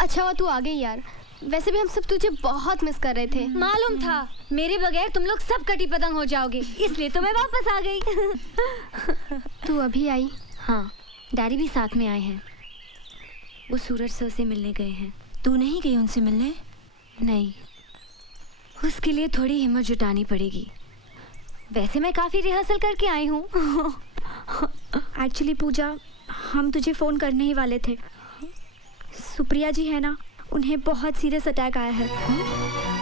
अच्छा हुआ तू आ गई यार, वैसे भी हम सब तुझे बहुत मिस कर रहे थे। मालूम था मेरे बगैर तुम लोग सब कटी पतंग हो जाओगे, इसलिए तो मैं वापस आ गई। तू अभी आई? हाँ, डैडी भी साथ में आए हैं। वो सूरज सर से मिलने गए हैं। तू नहीं गई उनसे मिलने? नहीं, उसके लिए थोड़ी हिम्मत जुटानी पड़ेगी। वैसे मैं काफी रिहर्सल करके आई हूँ। एक्चुअली पूजा, हम तुझे फ़ोन करने ही वाले थे। सुप्रिया जी है ना, उन्हें बहुत सीरियस अटैक आया है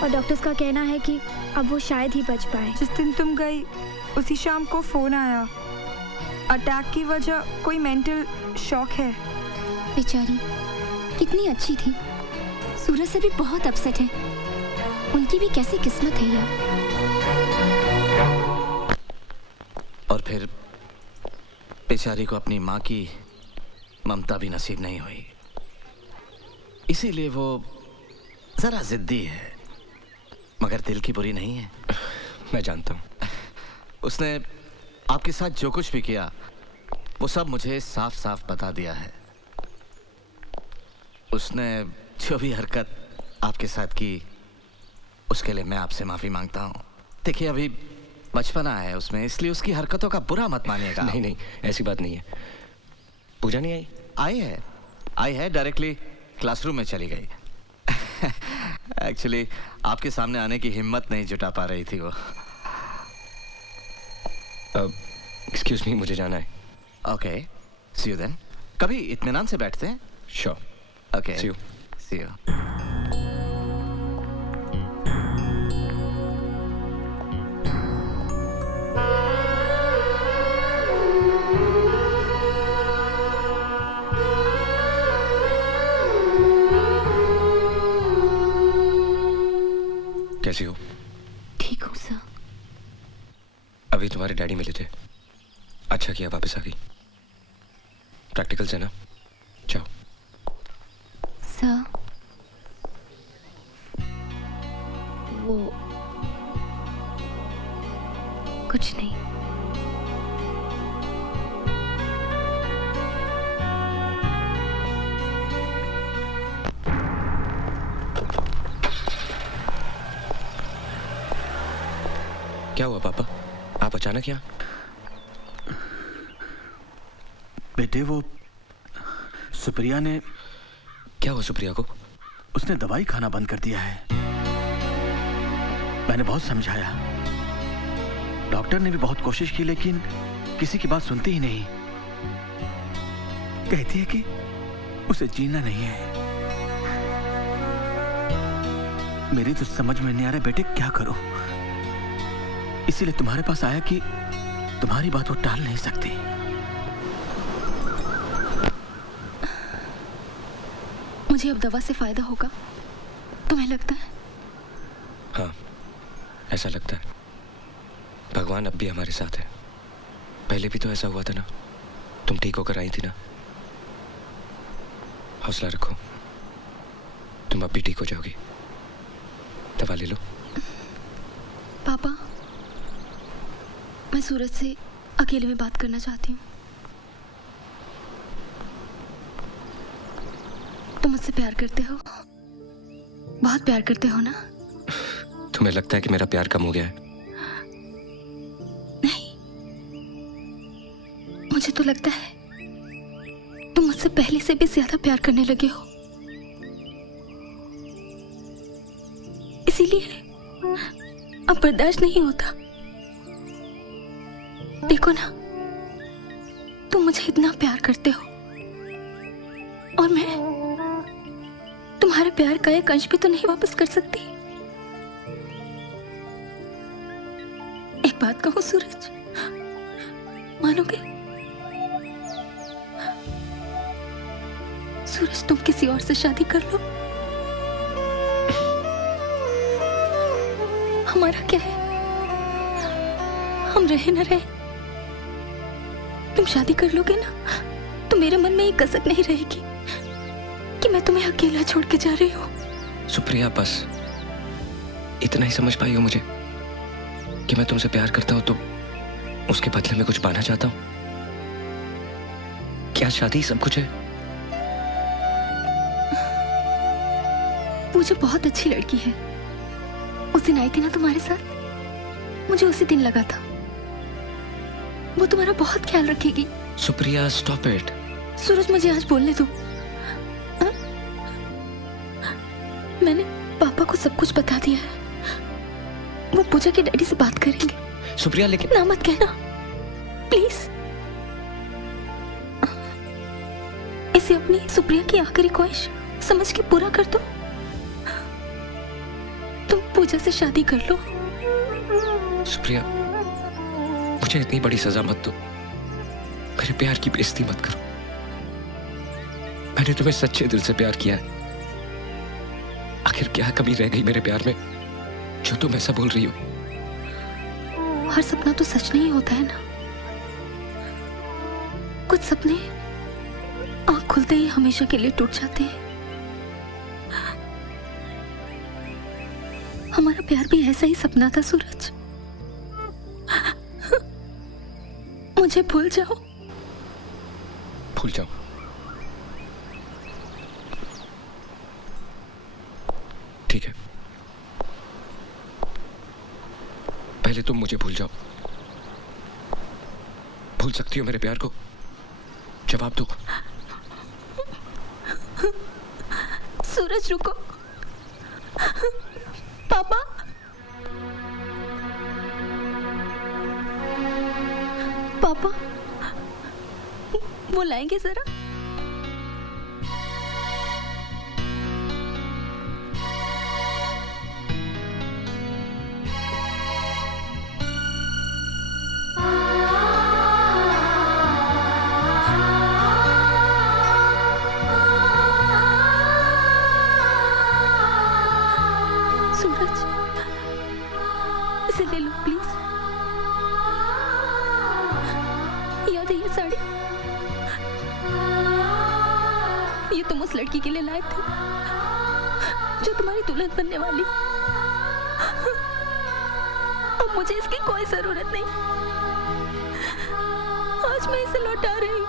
और डॉक्टर्स का कहना है कि अब वो शायद ही बच पाए। जिस दिन तुम गई उसी शाम को फ़ोन आया। अटैक की वजह कोई मेंटल शॉक है। बेचारी कितनी अच्छी थी। सूरज से भी बहुत अपसेट है। उनकी भी कैसी किस्मत है यार। और फिर बेचारी को अपनी माँ की ममता भी नसीब नहीं हुई, इसीलिए वो जरा जिद्दी है, मगर दिल की बुरी नहीं है। मैं जानता हूँ। उसने आपके साथ जो कुछ भी किया वो सब मुझे साफ साफ बता दिया है। उसने जो भी हरकत आपके साथ की उसके लिए मैं आपसे माफी मांगता हूँ। देखिए अभी बचपना है उसमें, इसलिए उसकी हरकतों का बुरा मत मानिएगा। नहीं नहीं, ऐसी बात नहीं है। पूजा नहीं आई? आई है डायरेक्टली क्लासरूम में चली गई। एक्चुअली आपके सामने आने की हिम्मत नहीं जुटा पा रही थी वो। एक्सक्यूज मी, मुझे जाना है। Okay, see you then. कभी इत्मीनान से बैठते हैं। Sure. Okay, see you. See you. कैसी हो? ठीक हूँ सर। अभी तुम्हारे डैडी मिले थे, अच्छा किया वापस आ गई। प्रैक्टिकल्स है ना, जाओ। सर वो कुछ नहीं। क्या हुआ पापा, आप अचानक यहाँ? बेटे वो सुप्रिया ने। क्या हुआ सुप्रिया को? उसने दवाई खाना बंद कर दिया है। मैंने बहुत समझाया, डॉक्टर ने भी बहुत कोशिश की, लेकिन किसी की बात सुनती ही नहीं। कहती है कि उसे जीना नहीं है। मेरी तो समझ में नहीं आ रहा बेटे क्या करो, इसीलिए तुम्हारे पास आया कि तुम्हारी बात वो टाल नहीं सकती। मुझे अब दवा से फायदा होगा, तुम्हें लगता है? हाँ, ऐसा लगता है। भगवान अब भी हमारे साथ है। पहले भी तो ऐसा हुआ था ना, तुम ठीक होकर आई थी ना। हौसला रखो, तुम अब भी ठीक हो जाओगी। दवा ले लो। पापा, मैं सूरज से अकेले में बात करना चाहती हूँ। तुम मुझसे प्यार करते हो? बहुत प्यार करते हो ना? तुम्हें लगता है कि मेरा प्यार कम हो गया है? नहीं, मुझे तो लगता है तुम मुझसे पहले से भी ज्यादा प्यार करने लगे हो। इसीलिए अब बर्दाश्त नहीं होता। देखो ना, तुम मुझे इतना प्यार करते हो और मैं तुम्हारे प्यार का एक अंश भी तो नहीं वापस कर सकती। एक बात कहूं सूरज, मानोगे? सूरज, तुम किसी और से शादी कर लो, हमारा क्या है? हम रहे न रहे, तुम शादी कर लोगे ना तो मेरे मन में एक कसक नहीं रहेगी कि मैं तुम्हें अकेला छोड़ के जा रही हूँ। सुप्रिया, बस इतना ही समझ पाई हो मुझे कि मैं तुमसे प्यार करता हूँ तो उसके बदले में कुछ पाना चाहता हूँ। क्या शादी सब कुछ है? मुझे बहुत अच्छी लड़की है। उस दिन आई थी ना तुम्हारे साथ, मुझे उसी दिन लगा था वो तुम्हारा बहुत ख्याल रखेगी। Supriya stop it. सूरज मुझे आज बोलने दो। मैंने पापा को सब कुछ बता दिया है। वो पूजा के डैडी से बात करेंगे। सुप्रिया लेकिन ना मत कहना प्लीज। इसे अपनी सुप्रिया की आखिरी ख्वाहिश समझ के पूरा कर दो। तुम पूजा से शादी कर लो। सुप्रिया मुझे इतनी बड़ी सजा मत दो। मेरे प्यार की बेइज्जती मत करो। मैंने तुम्हें सच्चे दिल से प्यार किया है। आखिर क्या कमी रह गई मेरे प्यार में जो तुम ऐसा बोल रही हो? हर सपना तो सच नहीं होता है ना। कुछ सपने आंख खुलते ही हमेशा के लिए टूट जाते हैं। हमारा प्यार भी ऐसा ही सपना था सूरज। मुझे भूल जाओ। भूल जाओ? ठीक है, पहले तुम मुझे भूल जाओ। भूल सकती हो मेरे प्यार को? जवाब दो। सूरज रुको। पापा, पापा वो लाएंगे जरा। सूरज इसे ले लो प्लीज। याद है ये साड़ी? ये तुम उस लड़की के लिए लाए थे जो तुम्हारी दुल्हन बनने वाली। अब मुझे इसकी कोई जरूरत नहीं। आज मैं इसे लौटा रही हूँ।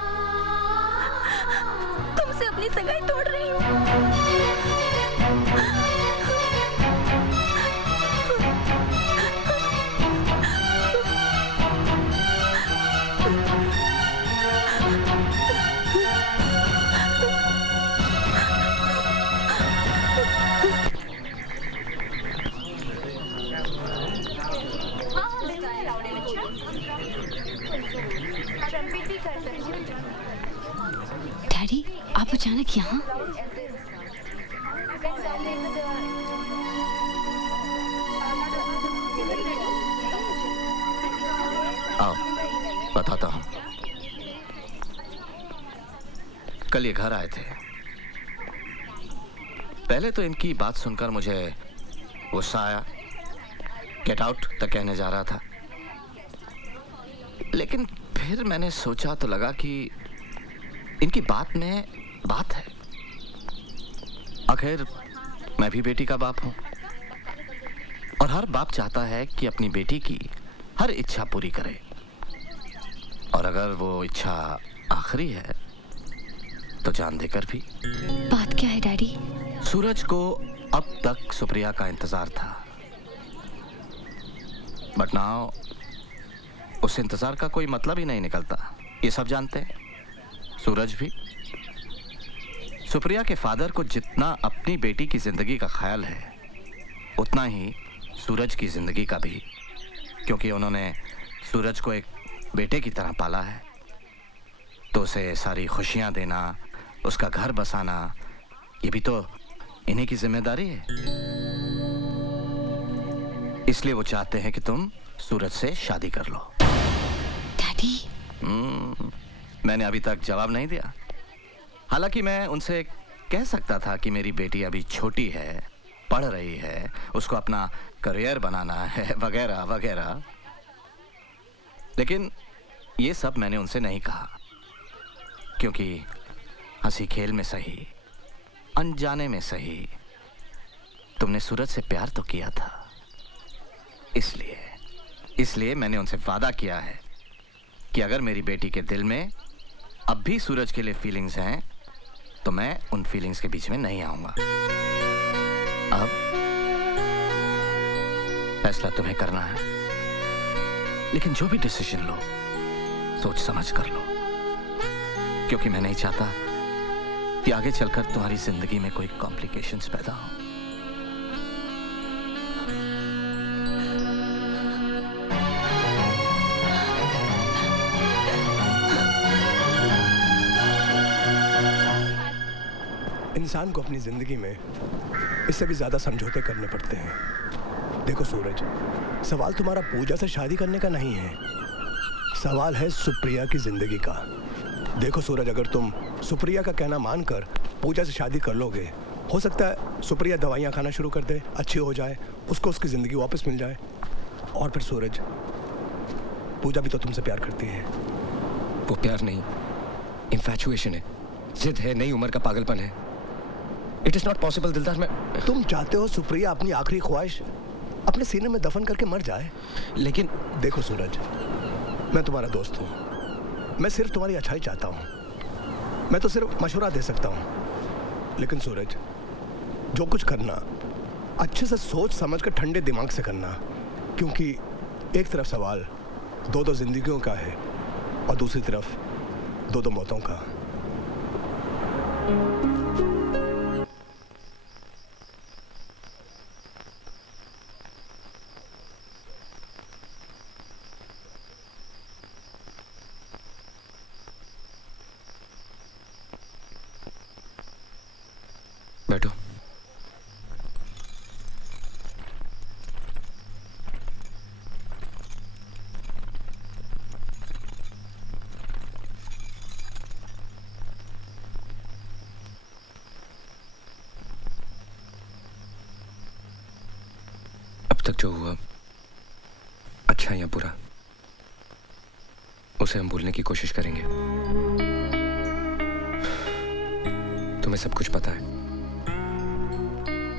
तुमसे अपनी सगाई तोड़ रही हूँ। डैडी, आप अचानक यहाँ? आओ बताता हूँ। कल ये घर आए थे। पहले तो इनकी बात सुनकर मुझे गुस्सा आया। गेट आउट तक कहने जा रहा था, लेकिन फिर मैंने सोचा तो लगा कि इनकी बात में बात है। आखिर मैं भी बेटी का बाप हूं और हर बाप चाहता है कि अपनी बेटी की हर इच्छा पूरी करे, और अगर वो इच्छा आखिरी है तो जान देकर भी। बात क्या है डैडी? सूरज को अब तक सुप्रिया का इंतजार था, बट नाउ उस इंतजार का कोई मतलब ही नहीं निकलता। ये सब जानते हैं, सूरज भी। सुप्रिया के फादर को जितना अपनी बेटी की जिंदगी का ख्याल है उतना ही सूरज की जिंदगी का भी, क्योंकि उन्होंने सूरज को एक बेटे की तरह पाला है। तो उसे सारी खुशियां देना, उसका घर बसाना, ये भी तो इन्हीं की जिम्मेदारी है। इसलिए वो चाहते हैं कि तुम सूरज से शादी कर लो। डैडी, मैंने अभी तक जवाब नहीं दिया। हालांकि मैं उनसे कह सकता था कि मेरी बेटी अभी छोटी है, पढ़ रही है, उसको अपना करियर बनाना है, वगैरह वगैरह, लेकिन ये सब मैंने उनसे नहीं कहा, क्योंकि हंसी खेल में सही, अनजाने में सही, तुमने सूरज से प्यार तो किया था। इसलिए मैंने उनसे वादा किया है कि अगर मेरी बेटी के दिल में अब भी सूरज के लिए फीलिंग्स हैं तो मैं उन फीलिंग्स के बीच में नहीं आऊंगा। अब फैसला तुम्हें करना है, लेकिन जो भी डिसीजन लो सोच समझ कर लो, क्योंकि मैं नहीं चाहता कि आगे चलकर तुम्हारी जिंदगी में कोई कॉम्प्लिकेशंस पैदा हो। इंसान को अपनी जिंदगी में इससे भी ज्यादा समझौते करने पड़ते हैं। देखो सूरज, सवाल तुम्हारा पूजा से शादी करने का नहीं है, सवाल है सुप्रिया की जिंदगी का। देखो सूरज, अगर तुम सुप्रिया का कहना मानकर पूजा से शादी कर लोगे, हो सकता है सुप्रिया दवाइयाँ खाना शुरू कर दे, अच्छी हो जाए, उसको उसकी ज़िंदगी वापस मिल जाए। और फिर सूरज, पूजा भी तो तुमसे प्यार करती है। वो प्यार नहीं, इन्फैचुएशन है, जिद है, नई उम्र का पागलपन है। इट इज नॉट पॉसिबल दिलदार। मैं तुम चाहते हो सुप्रिया अपनी आखिरी ख्वाहिश अपने सीने में दफन करके मर जाए, लेकिन देखो सूरज, मैं तुम्हारा दोस्त हूँ, मैं सिर्फ तुम्हारी अच्छाई चाहता हूँ, मैं तो सिर्फ मशवरा दे सकता हूँ। लेकिन सूरज, जो कुछ करना अच्छे से सोच समझ कर ठंडे दिमाग से करना, क्योंकि एक तरफ सवाल दो दो जिंदगियों का है और दूसरी तरफ दो दो मौतों का। बैठो। अब तक जो हुआ, अच्छा या बुरा, उसे हम भूलने की कोशिश करेंगे। तुम्हें सब कुछ पता है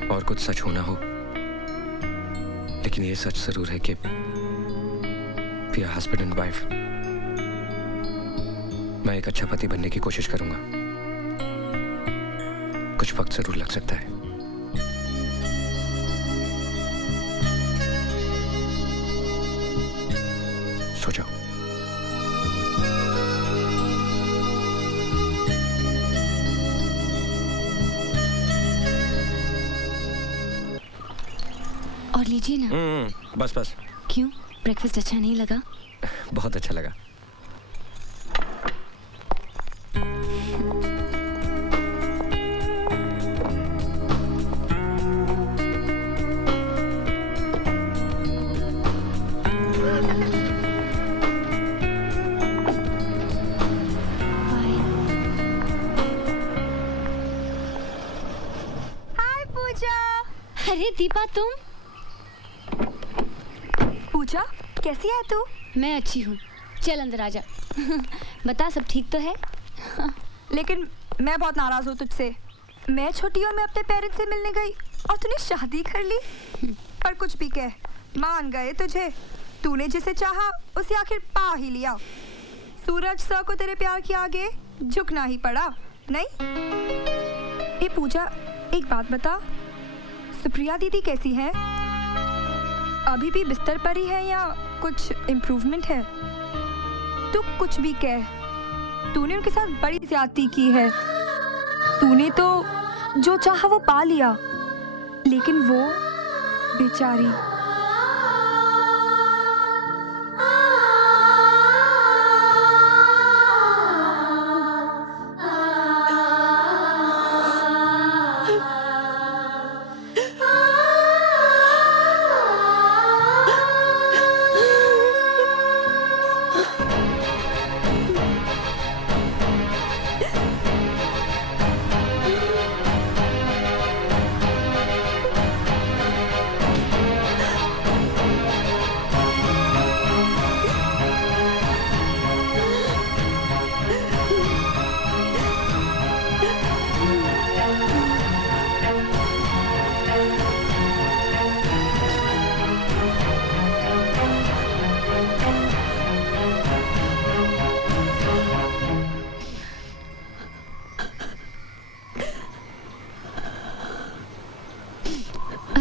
और कुछ सच होना हो, लेकिन ये सच जरूर है कि we are husband and wife. मैं एक अच्छा पति बनने की कोशिश करूंगा, कुछ वक्त जरूर लग सकता है। सो जाओ। और लीजिए ना। बस बस। क्यों, ब्रेकफास्ट अच्छा नहीं लगा? बहुत अच्छा लगा। हाय पूजा। अरे दीपा, तुम? पूजा, कैसी है तू? मैं अच्छी हूँ, चल अंदर आजा। बता, सब ठीक तो है? लेकिन मैं बहुत नाराज हूँ तुझसे। मैं छुट्टियों में अपने पेरेंट्स से मिलने गई और तूने शादी कर ली। पर कुछ भी कह, मान गए तुझे। तूने जिसे चाहा उसे आखिर पा ही लिया। सूरज सर को तेरे प्यार के आगे झुकना ही पड़ा, नहीं? ए पूजा, एक बात बता, सुप्रिया दीदी कैसी है? अभी भी बिस्तर पर ही है या कुछ इम्प्रूवमेंट है? तू कुछ भी कह, तूने उनके साथ बड़ी ज्यादती की है। तूने तो जो चाहा वो पा लिया, लेकिन वो बेचारी।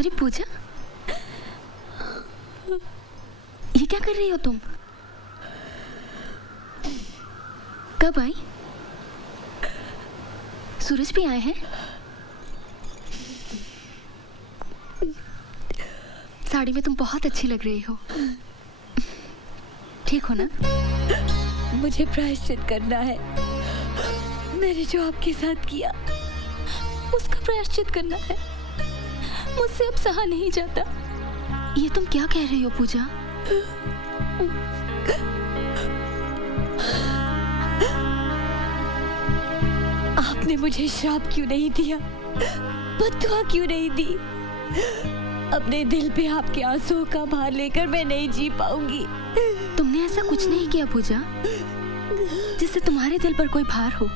अरे पूजा, ये क्या कर रही हो तुम? कब आई? सूरज भी आए हैं? साड़ी में तुम बहुत अच्छी लग रही हो। ठीक हो ना? मुझे प्रायश्चित करना है। मैंने जो आपके साथ किया उसका प्रायश्चित करना है। मुझसे अब सहा नहीं जाता। ये तुम क्या कह रही हो पूजा? आपने मुझे श्राप क्यों नहीं दिया, बद्दुआ क्यों नहीं दी? अपने दिल पे आपके आंसुओं का भार लेकर मैं नहीं जी पाऊंगी। तुमने ऐसा कुछ नहीं किया पूजा जिससे तुम्हारे दिल पर कोई भार हो।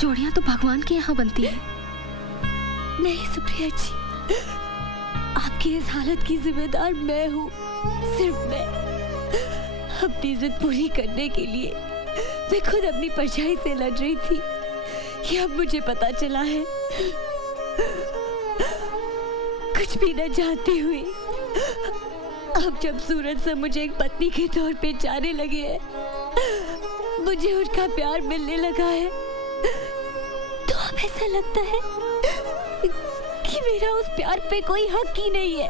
जोड़ियां तो भगवान के यहाँ बनती है। नहीं सुप्रिया जी, आपकी इस हालत की जिम्मेदार मैं हूँ, सिर्फ मैं। अपनी जिद पूरी करने के लिए मैं खुद अपनी परछाई से लड़ रही थी, ये अब मुझे पता चला है। कुछ भी न जानते हुए अब जब सूरज से मुझे एक पत्नी के तौर पे जाने लगे हैं, मुझे उनका प्यार मिलने लगा है, तो अब ऐसा लगता है कि मेरा उस प्यार पे कोई हक ही नहीं है,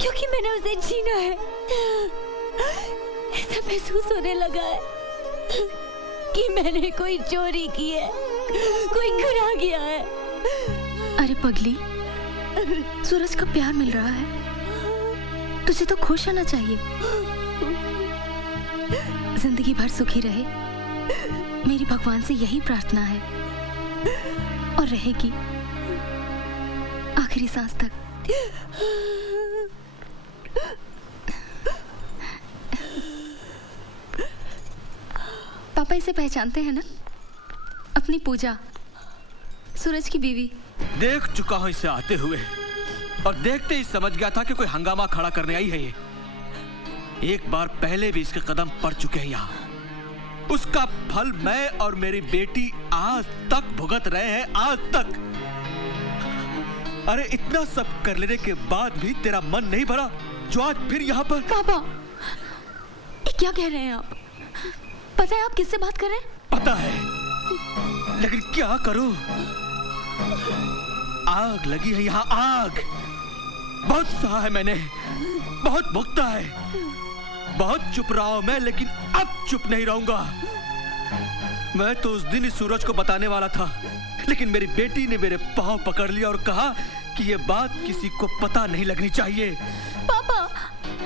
क्योंकि मैंने उसे जीना है। ऐसा महसूस होने लगा है कि मैंने कोई चोरी की है, कोई गुनाह किया है। अरे पगली, सूरज का प्यार मिल रहा है, तुझे तो खुश होना चाहिए। जिंदगी भर सुखी रहे, मेरी भगवान से यही प्रार्थना है, और रहेगी आखिरी सांस तक। पापा इसे पहचानते हैं ना? अपनी पूजा, सूरज की बीवी। देख चुका हूं इसे आते हुए, और देखते ही समझ गया था कि कोई हंगामा खड़ा करने आई है ये। एक बार पहले भी इसके कदम पड़ चुके हैं यहाँ। उसका फल मैं और मेरी बेटी आज तक भुगत रहे हैं, आज तक। अरे इतना सब कर लेने के बाद भी तेरा मन नहीं भरा जो आज फिर यहाँ पर? पापा, ये क्या कह रहे हैं आप? पता है आप किससे बात कर रहे हैं? पता है, लेकिन क्या करूं? आग लगी है यहाँ, आग। बहुत सहा है मैंने, बहुत भुगता है, बहुत चुप रहा हूं मैं, लेकिन अब चुप नहीं रहूंगा। मैं तो उस दिन इस सूरज को बताने वाला था, लेकिन मेरी बेटी ने मेरे पांव पकड़ लिया और कहा कि ये बात किसी को पता नहीं लगनी चाहिए। पापा,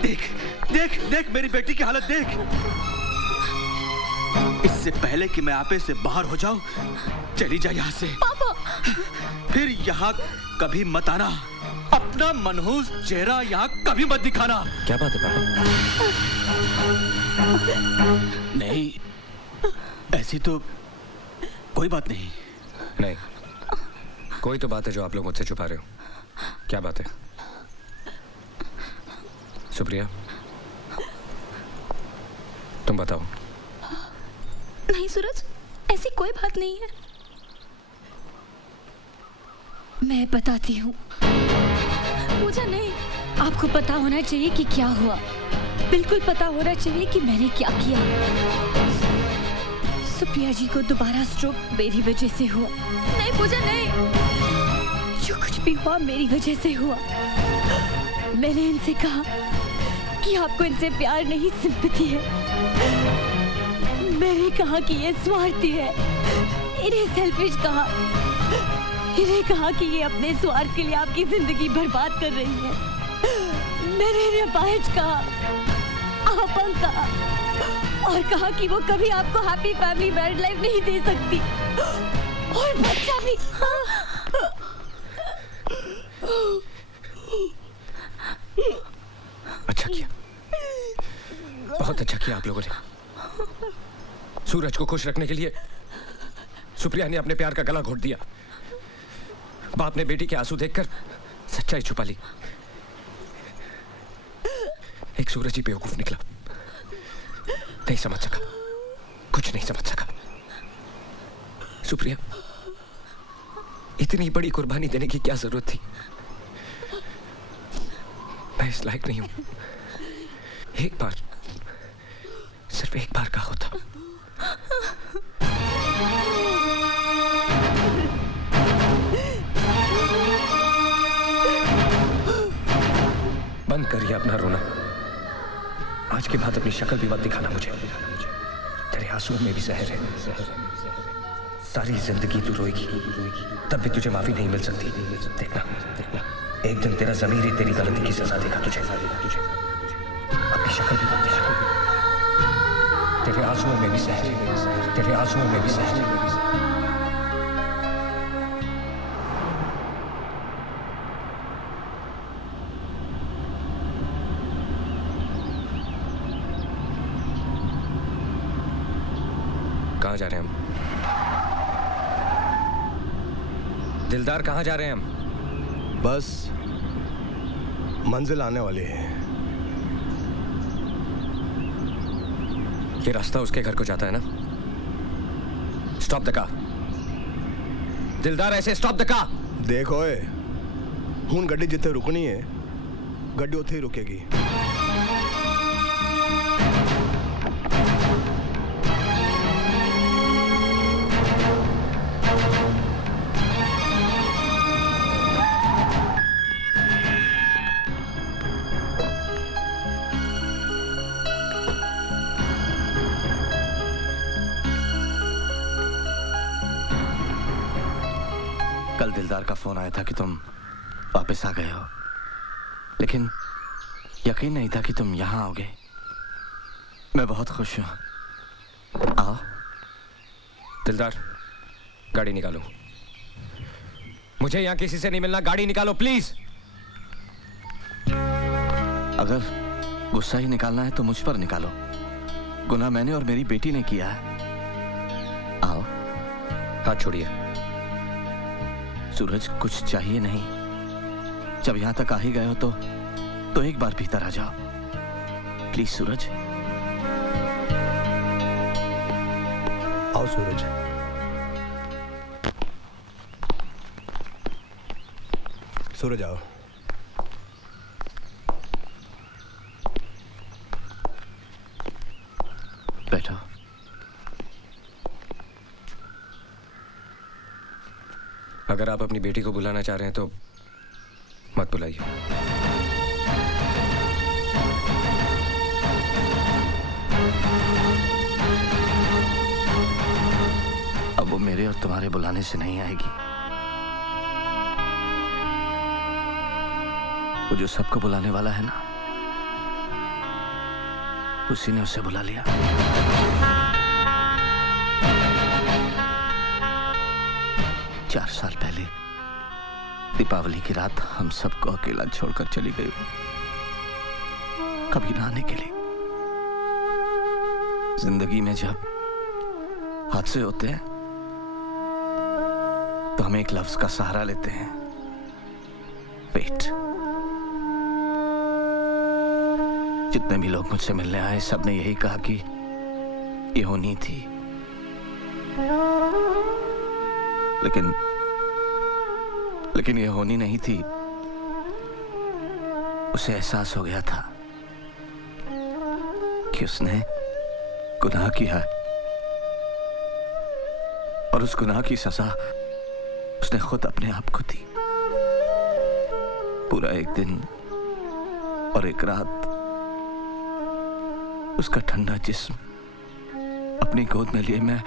देख देख देख मेरी बेटी की हालत देख। इससे पहले कि मैं आपे से बाहर हो जाऊं, चली जा यहाँ से। पापा, फिर यहाँ कभी मत आना। अपना मनहूस चेहरा यहाँ कभी मत दिखाना। क्या बात है पापा? नहीं, ऐसी तो कोई बात नहीं। नहीं, कोई तो बात है जो आप लोग मुझसे छुपा रहे हो। क्या बात है? सुप्रिया, तुम बताओ। नहीं सूरज, ऐसी कोई बात नहीं है। मैं बताती हूँ। पूजा नहीं, आपको पता होना चाहिए कि क्या हुआ, बिल्कुल पता होना चाहिए कि मैंने क्या किया। सुप्रिया जी को दोबारा स्ट्रोक मेरी वजह से हुआ। नहीं पूजा नहीं, जो कुछ भी हुआ मेरी वजह से हुआ। मैंने इनसे कहा कि आपको इनसे प्यार नहीं, सिंपैथी है। मैंने कहा कि ये स्वार्थी है, इन्हें सेल्फिश कहा। इन्हें कहा कि ये अपने स्वार्थ के लिए आपकी जिंदगी बर्बाद कर रही है। मैंने इन्हें अपाहिज कहा, अपंग कहा, और कहा कि वो कभी आपको हैप्पी फैमिली मैरिड लाइफ नहीं दे सकती, और बच्चा भी। अच्छा किया, बहुत अच्छा किया आप लोगों ने। सूरज को खुश रखने के लिए सुप्रिया ने अपने प्यार का गला घोट दिया। बाप ने बेटी के आंसू देखकर सच्चाई छुपा ली। एक सूरज ही बेवकूफ निकला, नहीं समझ सका, कुछ नहीं समझ सका। सुप्रिया, इतनी बड़ी कुर्बानी देने की क्या जरूरत थी? मैं इस लायक नहीं हूं। एक बार, सिर्फ एक बार का होता। बंद करिए अपना रोना। आज के बाद अपनी शक्ल भी मत दिखाना मुझे। तेरे आंसुओं में भी जहर है। सारी जिंदगी तू रोएगी, तब भी तुझे माफी नहीं मिल सकती। देखना, एक दिन तेरा ज़मीर ही तेरी गलती की सजा देगा तुझे। अपनी शक्ल भी मत दिखाना। तेरे आंसुओं में भी जहर है। तेरे आंसुओं में भी जहर है। कहाँ जा रहे हैं हम? दिलदार, कहाँ जा रहे हैं हम? बस मंजिल आने वाली है। ये रास्ता उसके घर को जाता है ना? Stop the car. दिलदार, ऐसे स्टॉप द कार। देखो हूं गड्डी जिथे रुकनी है, गड्डी उथे ही रुकेगी। कल दिलदार का फोन आया था कि तुम वापस आ गए हो, लेकिन यकीन नहीं था कि तुम यहाँ आओगे। मैं बहुत खुश हूँ। आओ। दिलदार, गाड़ी निकालो। मुझे यहाँ किसी से नहीं मिलना। गाड़ी निकालो प्लीज। अगर गुस्सा ही निकालना है तो मुझ पर निकालो। गुनाह मैंने और मेरी बेटी ने किया है। आओ। हाथ छोड़िए। सूरज, कुछ चाहिए नहीं। जब यहां तक आ ही गए हो तो एक बार भीतर आ जाओ प्लीज। सूरज, आओ सूरज। सूरज आओ। बैठो। अगर आप अपनी बेटी को बुलाना चाह रहे हैं तो मत बुलाइए। अब वो मेरे और तुम्हारे बुलाने से नहीं आएगी। वो जो सबको बुलाने वाला है ना, उसी ने उसे बुला लिया। चार साल पहले दीपावली की रात हम सबको अकेला छोड़कर चली गई वो, कभी ना आने के लिए। जिंदगी में जब हादसे होते हैं तो हम एक लफ्ज का सहारा लेते हैं, वेट। जितने भी लोग मुझसे मिलने आए सबने यही कहा कि ये होनी थी, लेकिन ये होनी नहीं थी। उसे एहसास हो गया था कि उसने गुनाह किया है और उस गुनाह की सजा उसने खुद अपने आप को दी। पूरा एक दिन और एक रात उसका ठंडा जिस्म अपनी गोद में लिए मैं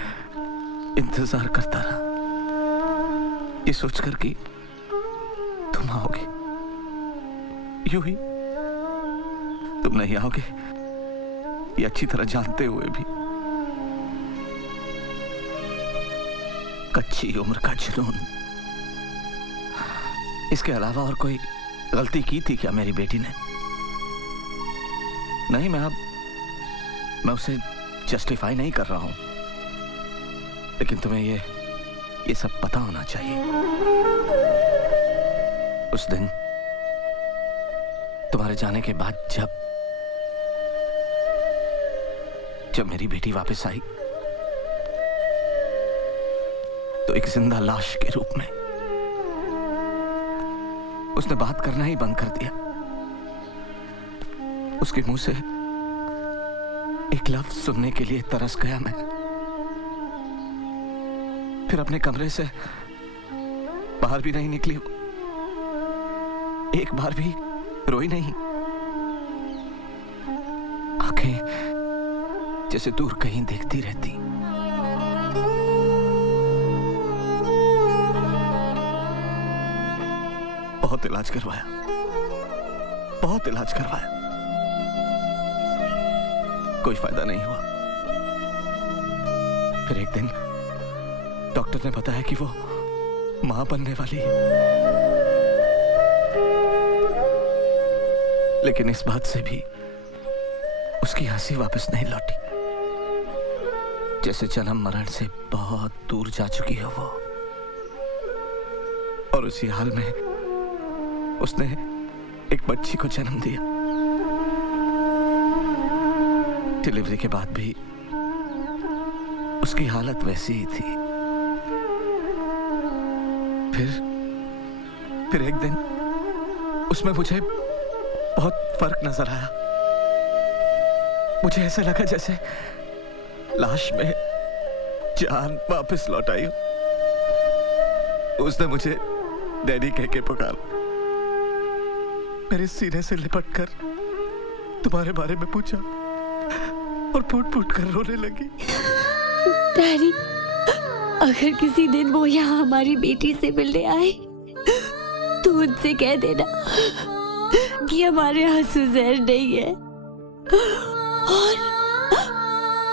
इंतजार करता रहा, ये सोचकर कि तुम आओगे। यूं ही तुम नहीं आओगे ये अच्छी तरह जानते हुए भी। कच्ची उम्र का जुनून, इसके अलावा और कोई गलती की थी क्या मेरी बेटी ने? नहीं, मैं उसे जस्टिफाई नहीं कर रहा हूं, लेकिन तुम्हें ये सब पता होना चाहिए। उस दिन तुम्हारे जाने के बाद जब मेरी बेटी वापस आई तो एक जिंदा लाश के रूप में उसने बात करना ही बंद कर दिया। उसके मुंह से एक लफ्ज सुनने के लिए तरस गया मैं। फिर अपने कमरे से बाहर भी नहीं निकली, एक बार भी रोई नहीं। आंखें जैसे दूर कहीं देखती रहती। बहुत इलाज करवाया, बहुत इलाज करवाया, कोई फायदा नहीं हुआ। फिर एक दिन डॉक्टर ने बताया कि वो मां बनने वाली है। लेकिन इस बात से भी उसकी हंसी वापस नहीं लौटी, जैसे जन्म मरण से बहुत दूर जा चुकी हो वो। और उसी हाल में उसने एक बच्ची को जन्म दिया। डिलीवरी के बाद भी उसकी हालत वैसी ही थी। फिर एक दिन उसमें मुझे बहुत फर्क नजर आया। मुझे ऐसा लगा जैसे लाश में जान वापस लौट आई हो। उसने मुझे डैडी कह के पुकारा, मेरे सीने से लिपटकर तुम्हारे बारे में पूछा और फूट फूट कर रोने लगी। डैडी, अगर किसी दिन वो यहाँ हमारी बेटी से मिलने आए तो उनसे कह देना कि हमारे आंसू जहर नहीं है,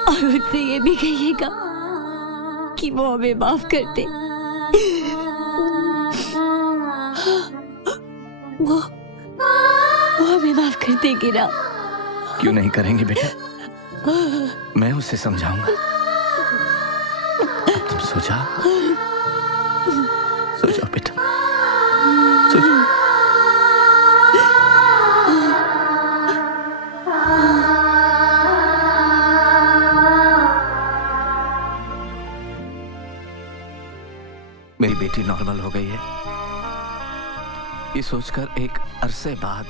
और उनसे ये भी कहिएगा कि वो हमें माफ कर दे। वो हमें माफ कर देगी ना? क्यों नहीं करेंगे बेटा, मैं उसे समझाऊंगा। अब तुम सो जाओ, सो जाओ बेटा, सो जाओ। मेरी बेटी नॉर्मल हो गई है, ये सोचकर एक अरसे बाद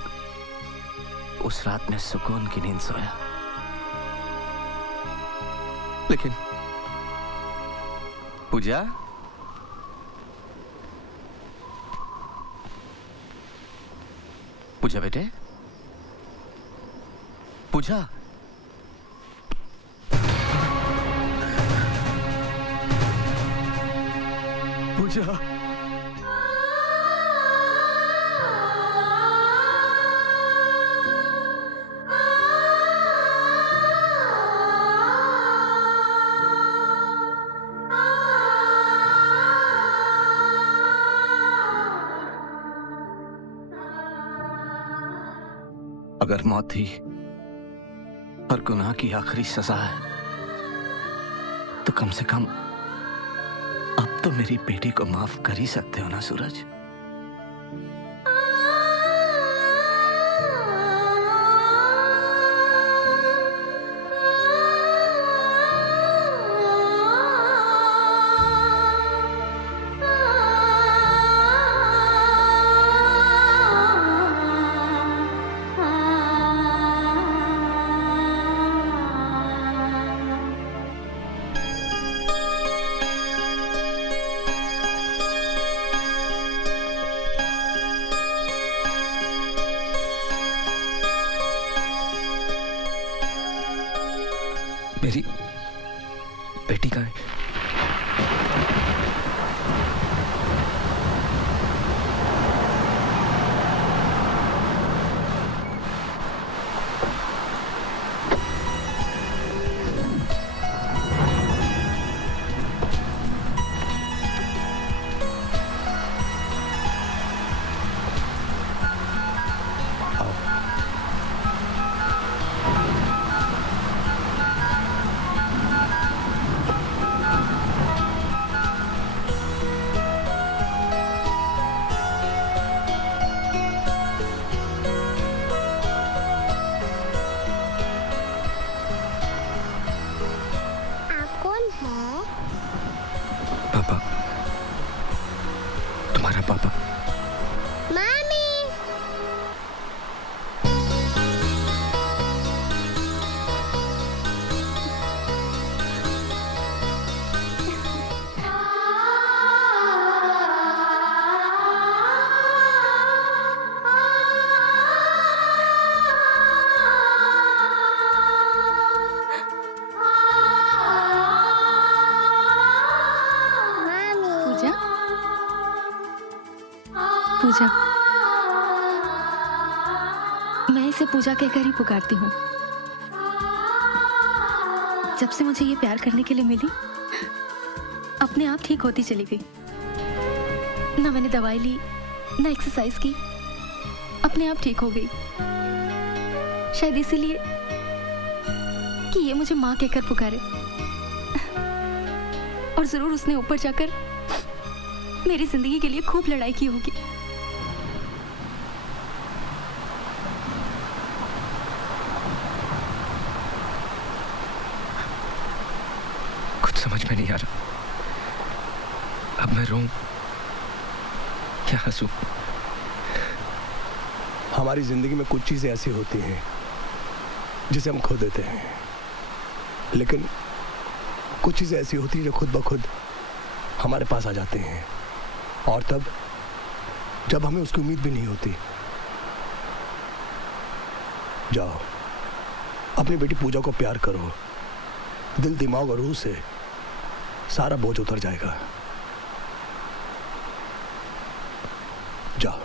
उस रात में सुकून की नींद सोया। लेकिन पूजा, पूजा बेटे, पूजा, पूजा, अगर मौत ही हर गुनाह की आखिरी सजा है तो कम से कम अब तो मेरी बेटी को माफ कर ही सकते हो ना सूरज। मेरी बेटी का है। पूजा। मैं इसे पूजा कहकर ही पुकारती हूँ। जब से मुझे ये प्यार करने के लिए मिली, अपने आप ठीक होती चली गई। ना मैंने दवाई ली, ना एक्सरसाइज की, अपने आप ठीक हो गई। शायद इसीलिए कि ये मुझे माँ कहकर पुकारे। और जरूर उसने ऊपर जाकर मेरी जिंदगी के लिए खूब लड़ाई की होगी। कुछ समझ में नहीं आ रहा। अब मैं रोऊं क्या हंसूं? हमारी जिंदगी में कुछ चीजें ऐसी होती हैं जिसे हम खो देते हैं, लेकिन कुछ चीजें ऐसी होती हैं जो खुद ब खुद हमारे पास आ जाती हैं, और तब जब हमें उसकी उम्मीद भी नहीं होती। जाओ, अपनी बेटी पूजा को प्यार करो। दिल, दिमाग और रूह से सारा बोझ उतर जाएगा। जाओ।